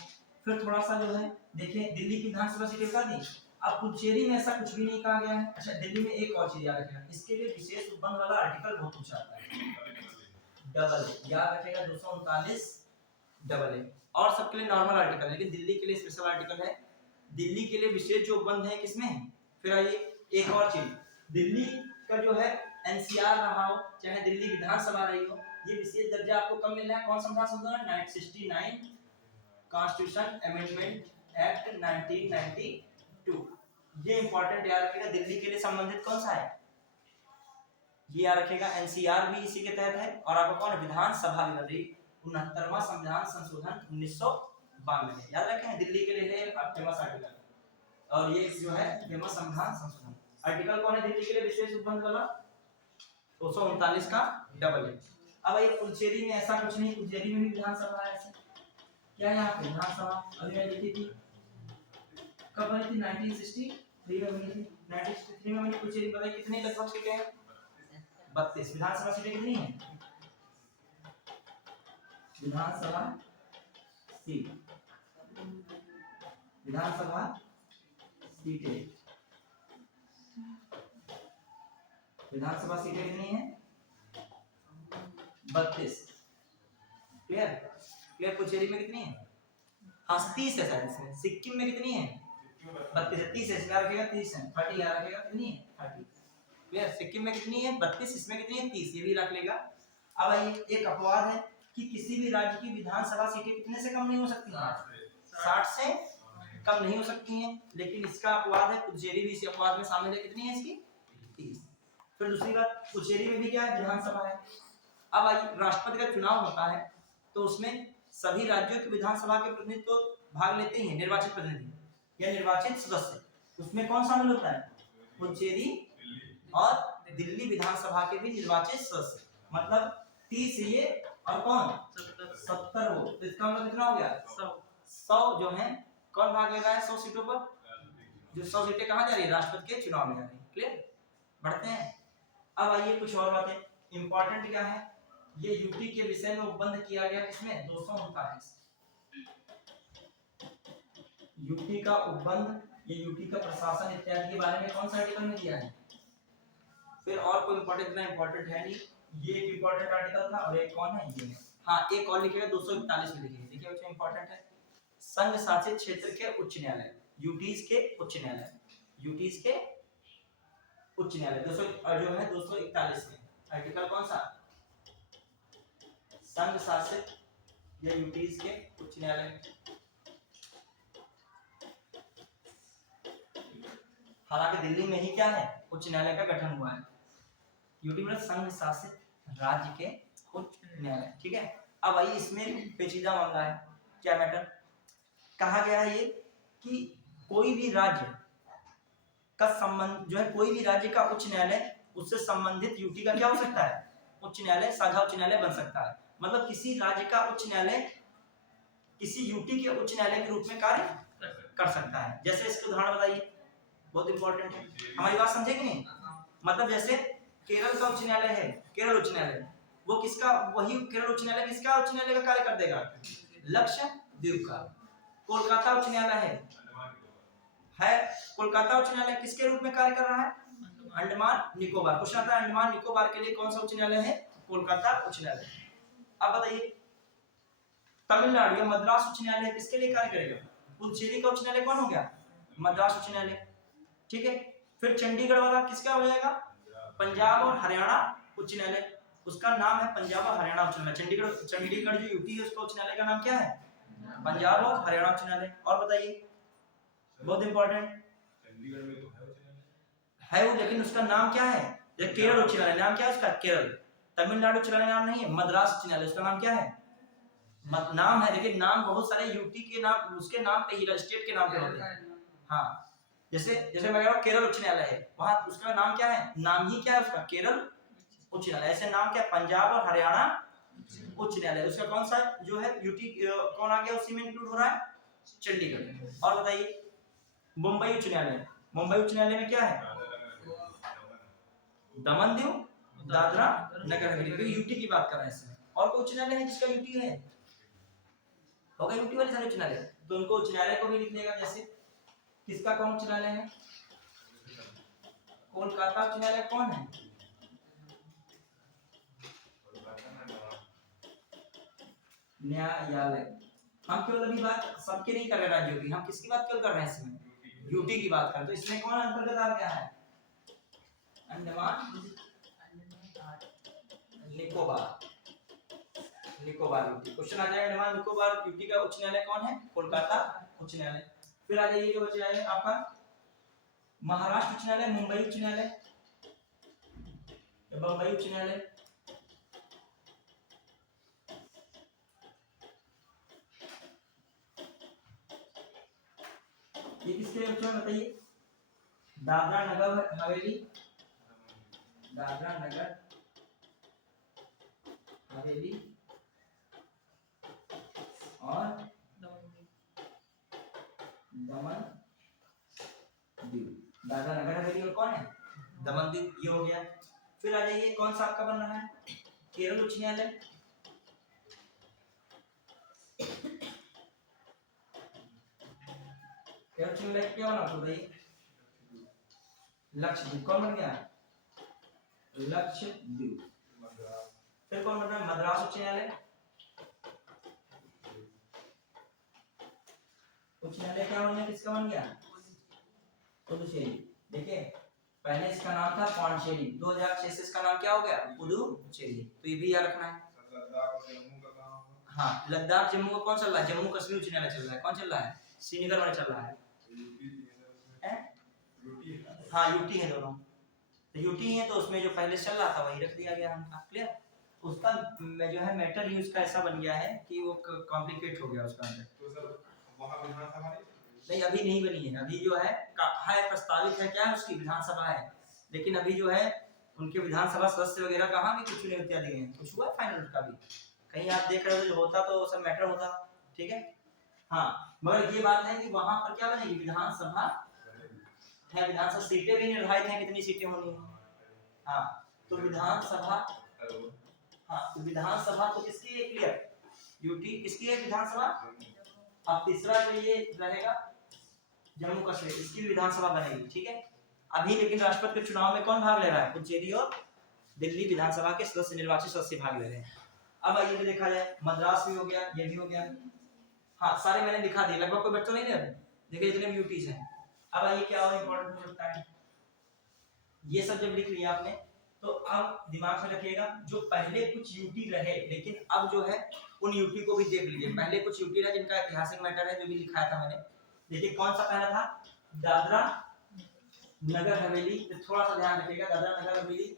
फिर थोड़ा सा जो है देखिए, दिल्ली की विधानसभा सीटें बता दी। अब पुडुचेरी में ऐसा कुछ भी नहीं कहा गया है। अच्छा, दिल्ली में एक और चीज याद रखना, इसके लिए विशेष उपबंध वाला आर्टिकल बहुत पूछा आता है, डबल ए, याद रखेगा 239 डबल ए। और सबके लिए नॉर्मल आर्टिकल है, लेकिन दिल्ली के लिए स्पेशल आर्टिकल है। दिल्ली के लिए विशेष जो उपबंध है किसमें। फिर आइए एक और चीज, दिल्ली का जो है एनसीआर रहा हो, चाहे दिल्ली विधानसभा रही हो, ये विशेष दर्जा आपको कब मिलना है, कौन सा संशोधन, 1969 कॉन्स्टिट्यूशन अमेंडमेंट एक्ट 1992। ये इंपॉर्टेंट याद रखिएगा, दिल्ली के लिए संबंधित कौन सा है, ये याद रखिएगा, एनसीआर भी इसी के तहत है। और आपको कौन, विधानसभा भी बदली 69वां संविधान संशोधन 1992, याद रखें दिल्ली के लिए है फेमस आर्टिकल। और ये जो है फेमस संविधान संशोधन आर्टिकल कौन है दिल्ली के लिए विशेष उपबंध वाला, 239 का डबल ए। अब ये पुडुचेरी में ऐसा कुछ नहीं, पुडुचेरी में भी विधानसभा है, ऐसे क्या है यहाँ पे विधानसभा, अभी मैंने लिखी थी, कब बनी थी, 1963 में बनी थी, 1963 में बनी पुडुचेरी। बताइए कितने लगभग सीटें हैं, 32। विधानसभा सीटें कितनी है, विधानसभा सीट, विधानसभा सीटें, विधानसभा सीटें कितनी है, 32। Clear, clear. पुडुचेरी में कितनी है, हाँ 30 है शायद इसमें। सिक्किम में कितनी है, 32 है, 30 है, इसमें रखेगा 30 है, 30 याद रखेगा, कितनी है 30। क्लियर, सिक्किम में कितनी है 32, इसमें कितनी है 30, ये भी रख लेगा। अब आइए, एक अपवाद है कि किसी भी राज्य की विधानसभा सीटें कितने से कम नहीं हो सकती हैं, 60 से कम नहीं हो सकती हैं, लेकिन इसका अपवाद है, पुडुचेरी भी इसी अपवाद में शामिल है, कितनी है इसकी, 30। फिर दूसरी बात, पुडुचेरी में भी क्या है, विधानसभा है। अब आइए, राष्ट्रपति का चुनाव होता है तो उसमें सभी राज्यों की विधानसभा के प्रतिनिधि तो भाग लेते ही हैं, निर्वाचित प्रतिनिधि या निर्वाचित सदस्य, उसमें कौन शामिल होता है, पुडुचेरी और दिल्ली विधानसभा के भी निर्वाचित सदस्य, मतलब 30 ये और कौन 70 हो, तो इसका मतलब कितना हो गया 100 जो है, कौन भाग ले रहा है 100 सीटों पर, जो 100 सीटें कहाँ जा रही है, राष्ट्रपति के चुनाव में जा रही है। क्लियर, बढ़ते हैं। अब आइए कुछ और बातें इंपॉर्टेंट क्या है, ये यूटी के विषय में उपबंध किया गया किसमें, 239 यूटी का उपबंध, ये यूटी का प्रशासन इत्यादि के बारे में कौन सा आर्टिकल में दिया है। फिर और कोई इंपॉर्टेंट, इतना इंपॉर्टेंट है नहीं, ये एक इंपॉर्टेंट आर्टिकल था, और एक कौन है ये, हाँ एक और लिखिएगा 241 में लिखिए, देखिए बच्चों इंपॉर्टेंट है, संघ शासित क्षेत्र के उच्च न्यायालय, यूटीज के उच्च न्यायालय, यूटीज के उच्च न्यायालय 200 जो है 241 में आर्टिकल कौन सा, संघ शासित या यूटीज के उच्च न्यायालय। हालांकि दिल्ली में ही क्या है, उच्च न्यायालय का गठन हुआ है, यूटी मतलब संघ शासित राज्य के उच्च न्यायालय, ठीक है। अब आइए, इसमें पेचीदा मामला है, क्या मैटर, कहा गया है ये कि कोई भी राज्य का संबंध जो है, कोई भी राज्य का उच्च न्यायालय उससे संबंधित यूटी का क्या हो सकता है, उच्च न्यायालय, साझा उच्च न्यायालय बन सकता है। मतलब किसी राज्य का उच्च न्यायालय किसी यूटी के उच्च न्यायालय के रूप में कार्य कर सकता है। जैसे इसके उदाहरण बताइए, बहुत इंपॉर्टेंट है, हमारी बात समझे कि नहीं। मतलब जैसे केरल का उच्च न्यायालय है, केरल उच्च न्यायालय, वो किसका, वही केरल उच्च न्यायालय किसका उच्च न्यायालय का कार्य कर देगा, लक्षद्वीप का। कोलकाता उच्च न्यायालय है कोलकाता उच्च न्यायालय किसके रूप में कार्य कर रहा है, अंडमान निकोबार। क्वेश्चन आता है अंडमान निकोबार के लिए कौन सा उच्च न्यायालय है, कोलकाता उच्च न्यायालय। अब बताइए तमिलनाडु या मद्रास उच्च न्यायालय किसके लिए कार्य करेगा? पुडुचेरी का उच्च न्यायालय कौन हो गया? मद्रास उच्च न्यायालय, ठीक है। फिर चंडीगढ़ वाला किसका हो जाएगा? पंजाब और हरियाणा उच्च न्यायालय, उसका नाम है पंजाब और हरियाणा उच्च न्यायालय। चंडीगढ़ जो यूटी है उसका उच्च न्यायालय का नाम क्या है? पंजाब और हरियाणा उच्च न्यायालय। और बताइए बहुत इंपॉर्टेंट चंडीगढ़ में तो है वो, लेकिन उसका नाम क्या है? ये केरल उच्च न्यायालय, नाम क्या है उसका? केरल। तमिलनाडु उच्च न्यायालय नाम नहीं है, मद्रास उच्च न्यायालय, उसका नाम क्या है? नाम है, लेकिन नाम बहुत सारे यूटी के नाम उसके नाम पे ही, स्टेट के नाम पे होते हैं। हाँ, जैसे जैसे मैं कह रहा हूँ केरल उच्च न्यायालय है, वहां उसका नाम क्या है? नाम ही क्या है उसका? केरल उच्च न्यायालय। ऐसे नाम क्या? पंजाब और हरियाणा उच्च न्यायालय। उसका कौन सा जो है यूटी कौन आ गया उसी में इंक्लूड हो रहा है? चंडीगढ़। और बताइए मुंबई उच्च न्यायालय, मुंबई उच्च न्यायालय में क्या है? दमन दीव दादरा नगर हवेली, यूटी की बात कर रहे हैं इसमें। और कोई उच्च न्यायालय है जिसका यूटी है? होगा यूटी वाले सारे उच्च न्यायालय, तो उनको उच्च न्यायालय को भी लिख लेगा। जैसे किसका कौन उच्च न्यायालय है? कोलकाता उच्च न्यायालय कौन है? न्यायालय। हम केवल अभी बात सबके नहीं कर रहे राज्यों की, हम किसकी बात केवल कर रहे हैं इसमें? यूटी की बात कर रहे हैं। तो इसमें कौन अंतर्गत आ गया है? अंडमान निकोबार, निकोबार यूटी। क्वेश्चन आ जाएगा अंडमान निकोबार यूटी का उच्च न्यायालय कौन है? कोलकाता उच्च न्यायालय। फिर आ जाइए जो बच जाएगा आपका महाराष्ट्र उच्च न्यायालय, मुंबई उच्च न्यायालय, बम्बई उच्च न्यायालय। ये किसके लिए बच्चों बताइए? दादरा नगर हवेली, दादरा नगर हवेली और दमन दीव। दादरा नगर हवेली और कौन है? दमन दीव, ये हो गया। फिर आ जाइए कौन सा आपका बन रहा है? केरल उच्च न्यायालय। केरल उच्च न्यायालय क्या बना तो भाई? लक्षद्वीप। कौन बन गया? लक्षद्वीप। फिर कौन बन रहा है? मद्रास उच्च न्यायालय। उच्च न्यायालय क्या बन गया? किसका बन गया? पुडुचेरी। देखिए पहले इसका नाम था पांडिचेरी, 2006 से इसका नाम क्या हो गया? पुडुचेरी। तो ये भी याद रखना है। हाँ, लद्दाख जम्मू का कौन चल रहा है? जम्मू कश्मीर उच्च न्यायालय चल रहा है। कौन चल रहा है? श्रीनगर वाला चल रहा है। हाँ यूटी है दोनों, तो यूटी है तो उसमें जो पहले चल रहा था वही रख दिया गया हमका। क्लियर? उसका जो है मैटर ही उसका ऐसा बन गया है कि वो कॉम्प्लिकेट हो गया उसका अंदर। तो सर वहां विधानसभा नहीं अभी नहीं बनी है, अभी जो है प्रस्तावित है, क्या है उसकी विधानसभा है, लेकिन अभी जो है उनके विधानसभा सदस्य वगैरह कहाँ भी कुछ नहीं इत्यादि हैं, कुछ हुआ फाइनल उसका भी कहीं आप देख रहे हो? जो होता तो सब मैटर होता, ठीक है। हाँ मगर ये बात है कि वहां पर क्या बनेगी? विधानसभा है, विधानसभा सीटें भी निर्धारित हैं कितनी सीटें होनी है। हाँ तो विधानसभा, हाँ तो विधानसभा तो किसकी है? क्लियर, यूटी किसकी है विधानसभा। अब तीसरा जो ये रहेगा जम्मू कश्मीर, इसकी विधानसभा बनेगी, ठीक है। अभी लेकिन राष्ट्रपति के चुनाव में कौन भाग ले रहा है? पुडुचेरी और दिल्ली विधानसभा के सदस्य, निर्वाचित सदस्य भाग ले रहे हैं। अब आइए देखा जाए, मद्रास भी हो गया, ये भी हो गया। हाँ सारे मैंने दिखा दिए, लगभग कोई बच्चा नहीं है। देखिए जितने भी यूटीज हैं। अब आइए क्या और इंपॉर्टेंट हो सकता है, ये सब जब लिख लिया आपने तो अब दिमाग में रखिएगा जो पहले कुछ यूटी रहे लेकिन अब जो है उन यूटी को भी देख लीजिए। पहले कुछ यूटी रहे जिनका ऐतिहासिक मैटर है, जो भी लिखाया था मैंने। देखिए कौन सा पहला था? दादरा नगर हवेली। तो थोड़ा सा ध्यान रखिएगा, दादरा नगर हवेली,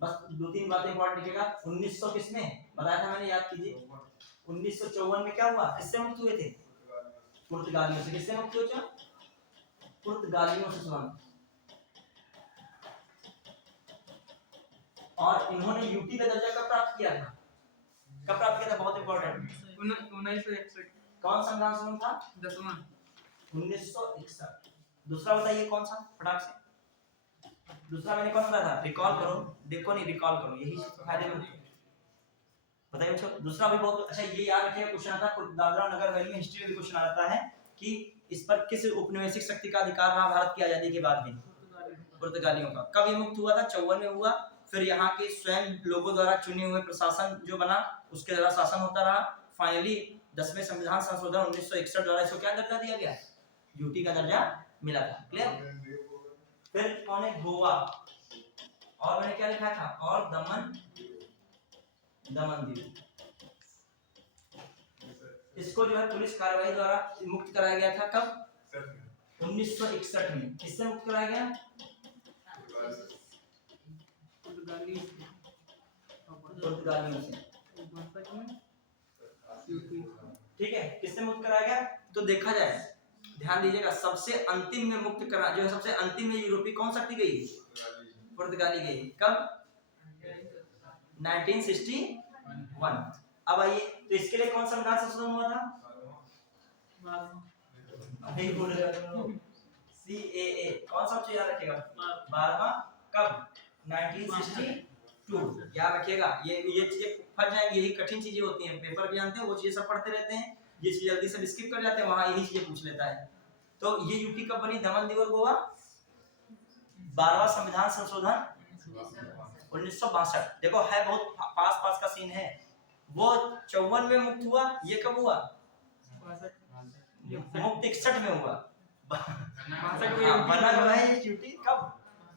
बस दो तीन बातें इंपॉर्टेंट लिखिएगा। 1900 किसमें बताया था मैंने, याद कीजिए। 1954 में क्या हुआ? किससे मुक्त हुए थे? पुर्तगालियों से। किससे मुक्त हुए थे? पुर्तगालियों से सुना। और इन्होंने यूटी का दर्जा कब प्राप्त किया था? कब प्राप्त किया था? बहुत इंपॉर्टेंट, 1961। कौन संविधान संशोधन था? 10वां 1961। दूसरा बताइए कौन सा, फटाक से। दूसरा मैंने कौन बताया था? रिकॉल करो, देखो नहीं रिकॉल करो, यही फायदे में बताइए बच्चों। दूसरा भी बहुत अच्छा, ये याद रखिएगा, क्वेश्चन आता है दादरा नगर हवेली में, हिस्ट्री में क्वेश्चन आता है कि इस पर किस उपनिवेशिक शक्ति का अधिकार रहा भारत की आजादी के बाद भी? पुर्तगालियों का। कब ये मुक्त हुआ था? 54 में हुआ। फिर यहाँ के स्वयं लोगों द्वारा चुने हुए प्रशासन जो बना उसके द्वारा शासन होता रहा। फाइनली 10वें संविधान संशोधन 1961 द्वारा इसको क्या दर्जा दिया गया, यूटी का दर्जा मिला था। क्लियर। फिर कौन है, गोवा, और मैंने क्या लिखा था, और दमन दीव, इसको जो है पुलिस कार्रवाई द्वारा मुक्त कराया गया था। कब, 1961 में। किससे मुक्त कराया गया, पुर्तगालियों से। ठीक है, किससे मुक्त कराया गया, तो देखा जाए, ध्यान दीजिएगा, सबसे अंतिम में मुक्त करा जो है, सबसे अंतिम में यूरोपीय कौन शक्ति गई, पुर्तगाली गई। कब, 1961। अब आइए, तो इसके लिए कौन सा संविधान संशोधन हुआ था, अभी बोल रहे हो, CAA। कौन सा चीज याद रखिएगा, 12वां। कब, 1962। याद रखिएगा, ये चीजें फंस जाएंगी, यही कठिन चीजें होती हैं, पेपर भी जानते हैं, वो चीजें सब पढ़ते रहते हैं, ये चीज जल्दी से स्किप कर जाते हैं, वहां यही चीजें पूछ लेता है। तो ये यूपी कब बनी, दमन दीव और गोवा, 12वां संविधान संशोधन 1962। देखो है बहुत पास का सीन है। वो 54 में मुक्त हुआ, ये कब हुआ, मुक्त 61 में हुआ। बना हुआ है ये यूटी कब,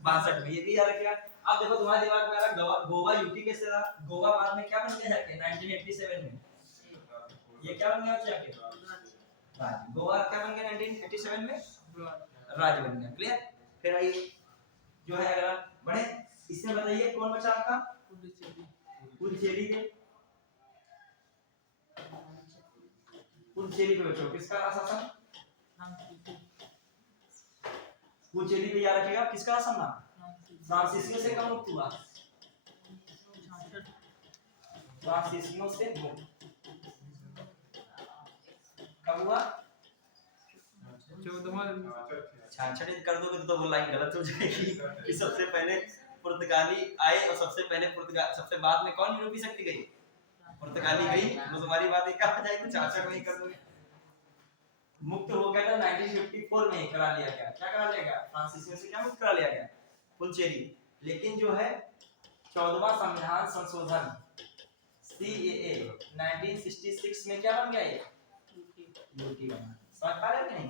62 में। ये भी याद रखिएगा। अब देखो तुम्हारे दिमाग में आ रहा गोवा यूटी कैसे रहा, गोवा बाद में क्या बन गया जाके 1987 में, ये क्या बन गया जाके, राज्य। गोवा क्या बन गया 1987 में, राज्य बन गया। क्लियर। फिर आइए जो है, अगर आप बढ़े, इसमें बताइए कौन बचा आपका, पुडुचेरी पे, पुडुचेरी पे बच्चों किसका शासन, पुडुचेरी पे याद रखिएगा, किसका शासन था, फ्रांसीसियों से कब मुक्त हुआ, फ्रांसीसियों से मुक्त कब हुआ, 66 कर दोगे तो वो लाइन गलत हो जाएगी कि सबसे पहले पुर्तगाली आए और सबसे पहले सबसे बाद में कौन यूरोपीय शक्ति गई, पुर्तगाली गई। तो तुम्हारी बात एक कहा जाए तो 66 में ही कर दोगे। मुक्त हो गया था 1954 में ही करा लिया गया। क्या करा लिया गया, फ्रांसीसियों से क्या मुक्त करा लिया गया, पुडुचेरी। लेकिन जो है 14वां संविधान संशोधन CAA 1966 में क्या बन गया, ये यूटी बना। समझ पा रहे हो कि नहीं,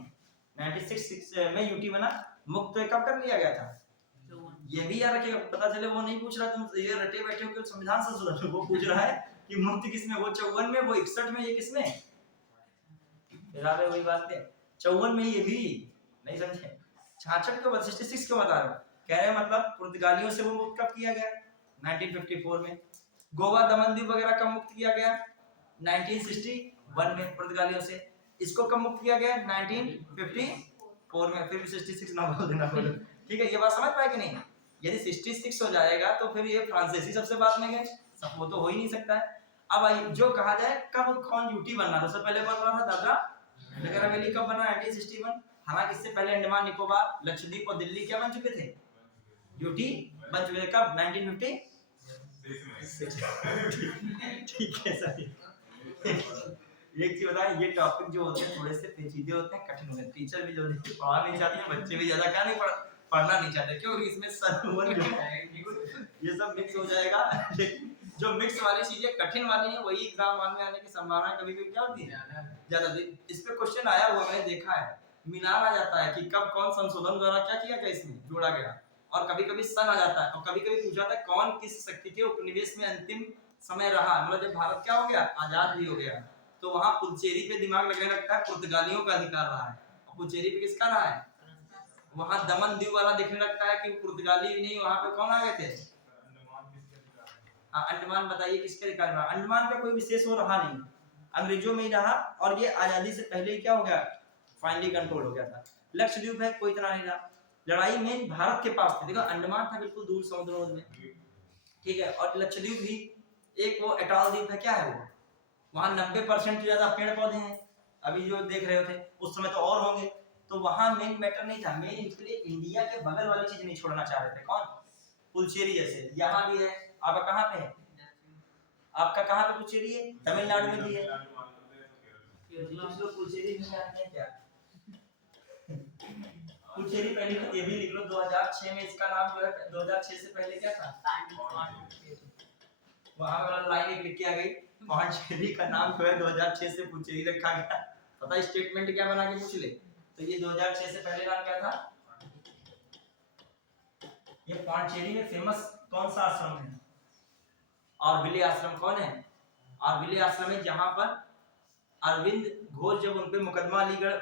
1966 में यूटी बना, मुक्त कब कर लिया गया था, ये भी याद रखिएगा। पता चले वो नहीं पूछ रहा तुम ये रटे बैठे हो कि संविधान संशोधन, वो पूछ रहा है कि मुक्त किसमें, वो 54 में, वो 61 में, ये किसमें, वही बात है, 54 में ये भी नहीं समझे, 66 के बाद 66 क्यों बता रहे हो, कह रहे हैं मतलब पुर्तगालियों से वो मुक्त कब किया गया, 1954 में। गोवा दमन दीव वगैरह कब मुक्त किया गया, 1961 में पुर्तगालियों से। इसको कब मुक्त किया गया, 1954 में। फिर 66 ना बोल देना, ठीक है। ये बात समझ पाए कि नहीं, यदि 66 हो जाएगा तो फिर ये फ्रांसीसी सबसे बाद में गए, सब वो तो हो ही नहीं सकता है। अब आइए जो कहा जाए कब कौन यूटी बनना था, सबसे पहले बन रहा था दादरा नगर हवेली, कब बना, 1961। हालांकि इससे पहले अंडमान निकोबार, लक्षद्वीप और दिल्ली क्या बन चुके थे, यूटी बन चुके थे। कब, 1950। ठीक है सर। एक चीज बताएं, ये टॉपिक जो होते हैं थोड़े से पेचीदे होते हैं, कठिन होते हैं। टीचर भी जल्दी पढ़ा नहीं चाहते हैं, बच्चे भी ज्यादा क्या नहीं पढ़ना नहीं चाहते, क्योंकि इसमें ये सब मिक्स हो जाएगा। जो मिक्स वाली चीजें कठिन वाली है वही एग्जाम में आने की संभावना कभी कभी क्या होती है, ज्यादा। इस पे क्वेश्चन आया हुआ मैंने देखा है, मिलान आ जाता है कि कब कौन संशोधन द्वारा क्या किया गया, इसमें जोड़ा गया, और कभी कभी सन आ जाता है, और कभी कभी पूछा था कौन किस शक्ति के उपनिवेश में अंतिम समय रहा, मतलब जब भारत क्या हो गया, आजाद भी हो गया, तो वहां पुडुचेरी पे दिमाग लगने लगता है, पुर्तगालियों का अधिकार रहा है, और पुडुचेरी पे किसका रहा है, वहां दमन दीव वाला दिखने लगता है कि पुर्तगाली भी नहीं, वहां पे कौन आ गए थे, अंडमान। बताइए किसके अधिकार रहा, अंडमान का कोई विशेष हो रहा नहीं, अंग्रेजों में ही रहा, और ये आजादी से पहले ही क्या हो गया, फाइनली कंट्रोल हो गया था। लक्षद्वीप है, कोई इतना नहीं रहा, लड़ाई में भारत के पास थी। देखो अंडमान था बिल्कुल दूर समुद्र में, ठीक है, और लक्षद्वीप भी एक वो अटॉल द्वीप है, क्या है वो, वहां 90% से ज्यादा पेड़ पौधे हैं, अभी जो देख रहे होते, उस समय तो और होंगे, तो वहां मेन मैटर नहीं था, मेन इसलिए इंडिया के बगल वाली चीज नहीं छोड़ना चाह रहे थे, कौन, पुडुचेरी जैसे। यहाँ भी है, आपका कहाँ पे है, आपका कहाँ पे पुडुचेरी है, तमिलनाडु में भी है, कुछ लोग पुडुचेरी में आते हैं क्या पुचेरी पहले ये भी लिख लो 2006 में इसका नाम जो है 2006 से पहले क्या था वहां पर लाइन एक लिख के आ गई पांचेरी का नाम जो है 2006 से पुचेरी रखा गया। पता है स्टेटमेंट क्या बना के पूछ ले तो ये 2006 से पहले नाम क्या था। ये पांचेरी में फेमस कौन सा आश्रम है? ऑरविले आश्रम। कौन है? ऑरविले आश्रम है जहां पर अरविंद घोष जब उनपे मुकदमा अलीगढ़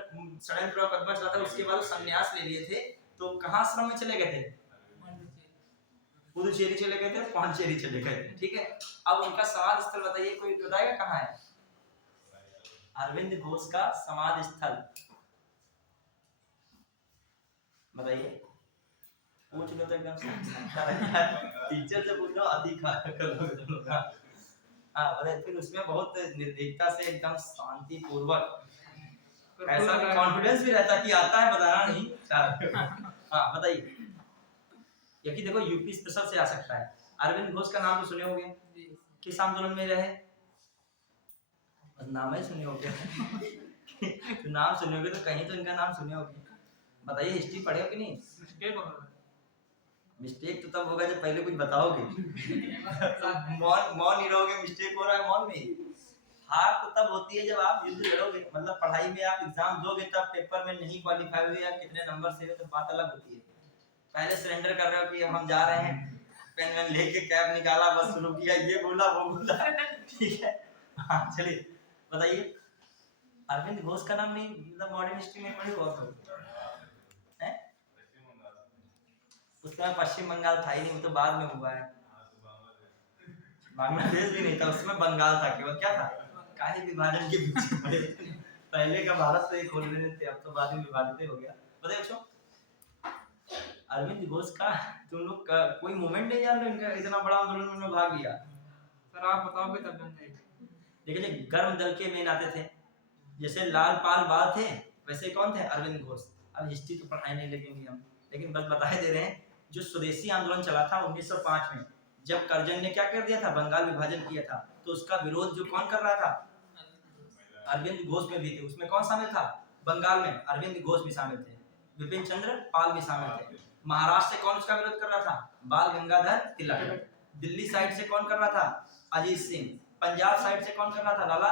षड्यंत्र मुकदमा चला था उसके बाद संन्यास ले लिए थे तो कहां आश्रम में चले गए थे? पुदुचेरी चले गए थे, पांचेरी चले गए थे। ठीक है, अब उनका समाधि स्थल बताइए, कोई बताएगा कहाँ है? अरविंद घोष का समाधि स्थल बताइए। पूछ लो तो एकदम टीचर से पूछ लो अधिक कर लो। हाँ बताइए। फिर उसमें बहुत निर्भीकता से एकदम शांति पूर्वक ऐसा कॉन्फिडेंस भी रहता कि आता है, बताना नहीं। हाँ बताइए। क्योंकि देखो यूपी स्पेशल से आ सकता है। अरविंद घोष का नाम तो सुने होंगे, किस आंदोलन में रहे? नाम ही सुने होंगे तो नाम सुने होंगे तो कहीं तो इनका नाम सुने होंगे। बताइए हिस्ट्री पढ़े हो कि नहीं? मिस्टेक तो तब होगा जब पहले कुछ बताओगे मौन ही रहोगे, मिस्टेक हो रहा है मौन में। हार तो तब होती है जब आप युद्ध लड़ोगे, मतलब पढ़ाई में आप एग्जाम दोगे तब पेपर में नहीं क्वालिफाई हुए या कितने नंबर से हो तो बात अलग होती है। पहले सरेंडर कर रहे हो कि हम जा रहे हैं, पेन वेन लेके कैब निकाला, बस शुरू किया, ये बोला वो बोला। ठीक है, हाँ चलिए बताइए। अरविंद घोष का नाम नहीं मतलब मॉडर्न हिस्ट्री में पढ़ी हुआ है? उस समय पश्चिम बंगाल था ही नहीं, वो तो बाद में हुआ है। बांग्लादेश भी नहीं था, उसमें बंगाल था केवल। क्या था? काहे विभाजन के पीछे पड़े। पहले का भारत तो एक खोल रहे थे, अब तो बाद में विभाजित हो गया। बताइए बच्चों, अरविंद घोष का तुम लोग का कोई मोमेंट नहीं जान रहे इनका इतना बड़ा आंदोलन में भाग लिया? सर आप बताओगे तब जानेंगे। देखिए गर्म दल के मेन आते थे, जैसे लाल पाल बाल थे वैसे कौन थे? अरविंद घोष। अब हिस्ट्री तो पढ़ाई नहीं लगेंगे हम, लेकिन बस बताए दे रहे हैं। जो स्वदेशी आंदोलन चला था 1905 में, जब करजन ने क्या कर दिया था, बंगाल विभाजन किया था, तो उसका विरोध जो कौन कर रहा था? अरविंद घोष में भी थे। उसमें कौन शामिल था? बंगाल में अरविंद घोष भी शामिल थे, विपिन चंद्र पाल भी शामिल थे। महाराष्ट्र से कौन उसका विरोध कर रहा था? बाल गंगाधर तिलक। दिल्ली साइड से कौन कर रहा था? अजीत सिंह। पंजाब साइड से कौन कर रहा था? लाला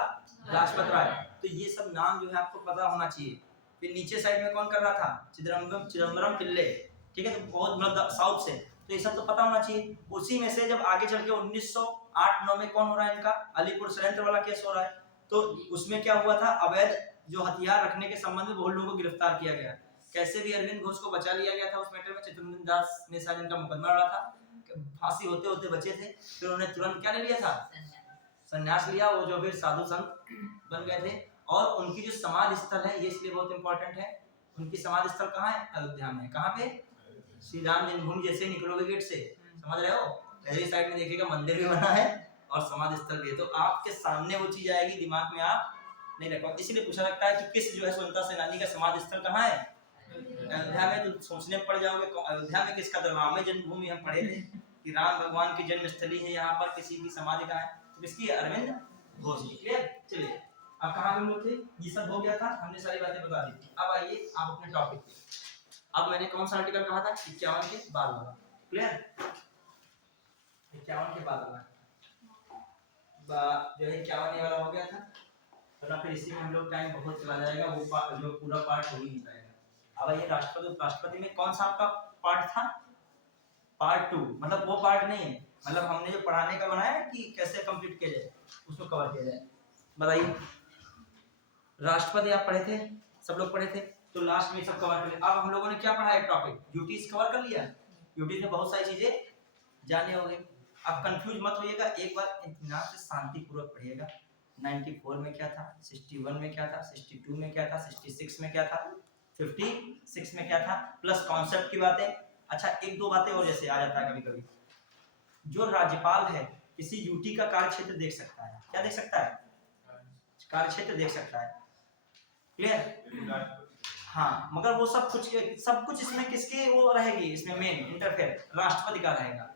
लाजपत राय। तो ये सब नाम जो है आपको पता होना चाहिए। फिर नीचे साइड में कौन कर रहा था? चिदम्बरम पिल्ले। ठीक है, तो बहुत मतलब साउथ से, तो ये सब तो पता होना चाहिए। उसी में से जब आगे चल के 1908-9 में कौन हो रहा है इनका? अलीपुर षड्यंत्र वाला केस हो रहा है। तो उसमें क्या हुआ था? अवैध जो हथियार रखने के संबंध में बहुत लोगों को गिरफ्तार किया गया। कैसे भी अरविंद घोष को बचा लिया गया था उस मैटर में। चित्तरंजन दास ने शायद इनका मुकदमा लड़ा था, फांसी होते होते बचे थे। फिर उन्होंने तुरंत क्या ले लिया था? संन्यास लिया। वो जो फिर साधु संत बन गए थे। और उनकी जो समाधि स्थल है ये इसलिए बहुत इंपॉर्टेंट है। उनकी समाधि स्थल कहाँ है? अयोध्या में। कहाँ पे? श्री राम जन्मभूमि जैसे निकलोगे गेट से, समझ रहे हो, पहली साइड में देखिएगा मंदिर भी बना है और समाधि स्थल भी है। तो आपके सामने वो चीज आएगी, दिमाग में आप नहीं रखो। इसीलिए पूछा लगता है कि किस जो है स्वतंत्रता सेनानी का समाधि स्थल कहाँ है? अयोध्या में। तो सोचने पड़ जाओगे अयोध्या में किसका? तो राम जन्मभूमि हम पढ़े थे कि राम भगवान की जन्मस्थली है, यहाँ पर किसी की समाधि कहाँ है? तो किसकी? अरविंद घोष की। क्लियर? चलिए अब कहाँ हम लोग थे? ये सब हो गया था, हमने सारी बातें बता दी। अब आइए आप अपने टॉपिक पे। अब मैंने कौन सा आर्टिकल कहा था? 51 के बाद वाला। क्लियर? 51 के बाद वाला जो है 51 वाला हो गया था, वरना फिर इसी में हम लोग टाइम बहुत चला जाएगा, वो जो पूरा पार्ट हो ही नहीं पाएगा। अब ये राष्ट्रपति में कौन सा आपका पार्ट था? पार्ट 2। मतलब वो पार्ट नहीं है, मतलब हमने जो पढ़ाने का बनाया कि कैसे कंप्लीट किया जाए उसको कवर किया जाए। बताइए राष्ट्रपति आप पढ़े थे, सब लोग पढ़े थे, तो लास्ट में सब कवर कर लिया। अब हम लोगों ने क्या पढ़ा? एक टॉपिक ड्यूटीज कवर कर लिया। ड्यूटीज में बहुत सारी चीजें जाने होंगे। अब कंफ्यूज मत होइएगा, एक बार इत्मीनान से शांतिपूर्वक पढ़िएगा। 94 में क्या था, 61 में क्या था, 62 में क्या था, 66 में क्या था, 56 में क्या था, प्लस कॉन्सेप्ट की बातें। अच्छा एक दो बातें और जैसे आ जाता है कभी कभी, जो राज्यपाल है किसी यूटी का कार्य क्षेत्र देख सकता है। क्या देख सकता है? कार्य क्षेत्र देख सकता है। क्लियर? हाँ, मगर वो सब कुछ इसमें किसके वो रहेगी? इसमें मेन इंटरफेयर राष्ट्रपति का रहेगा।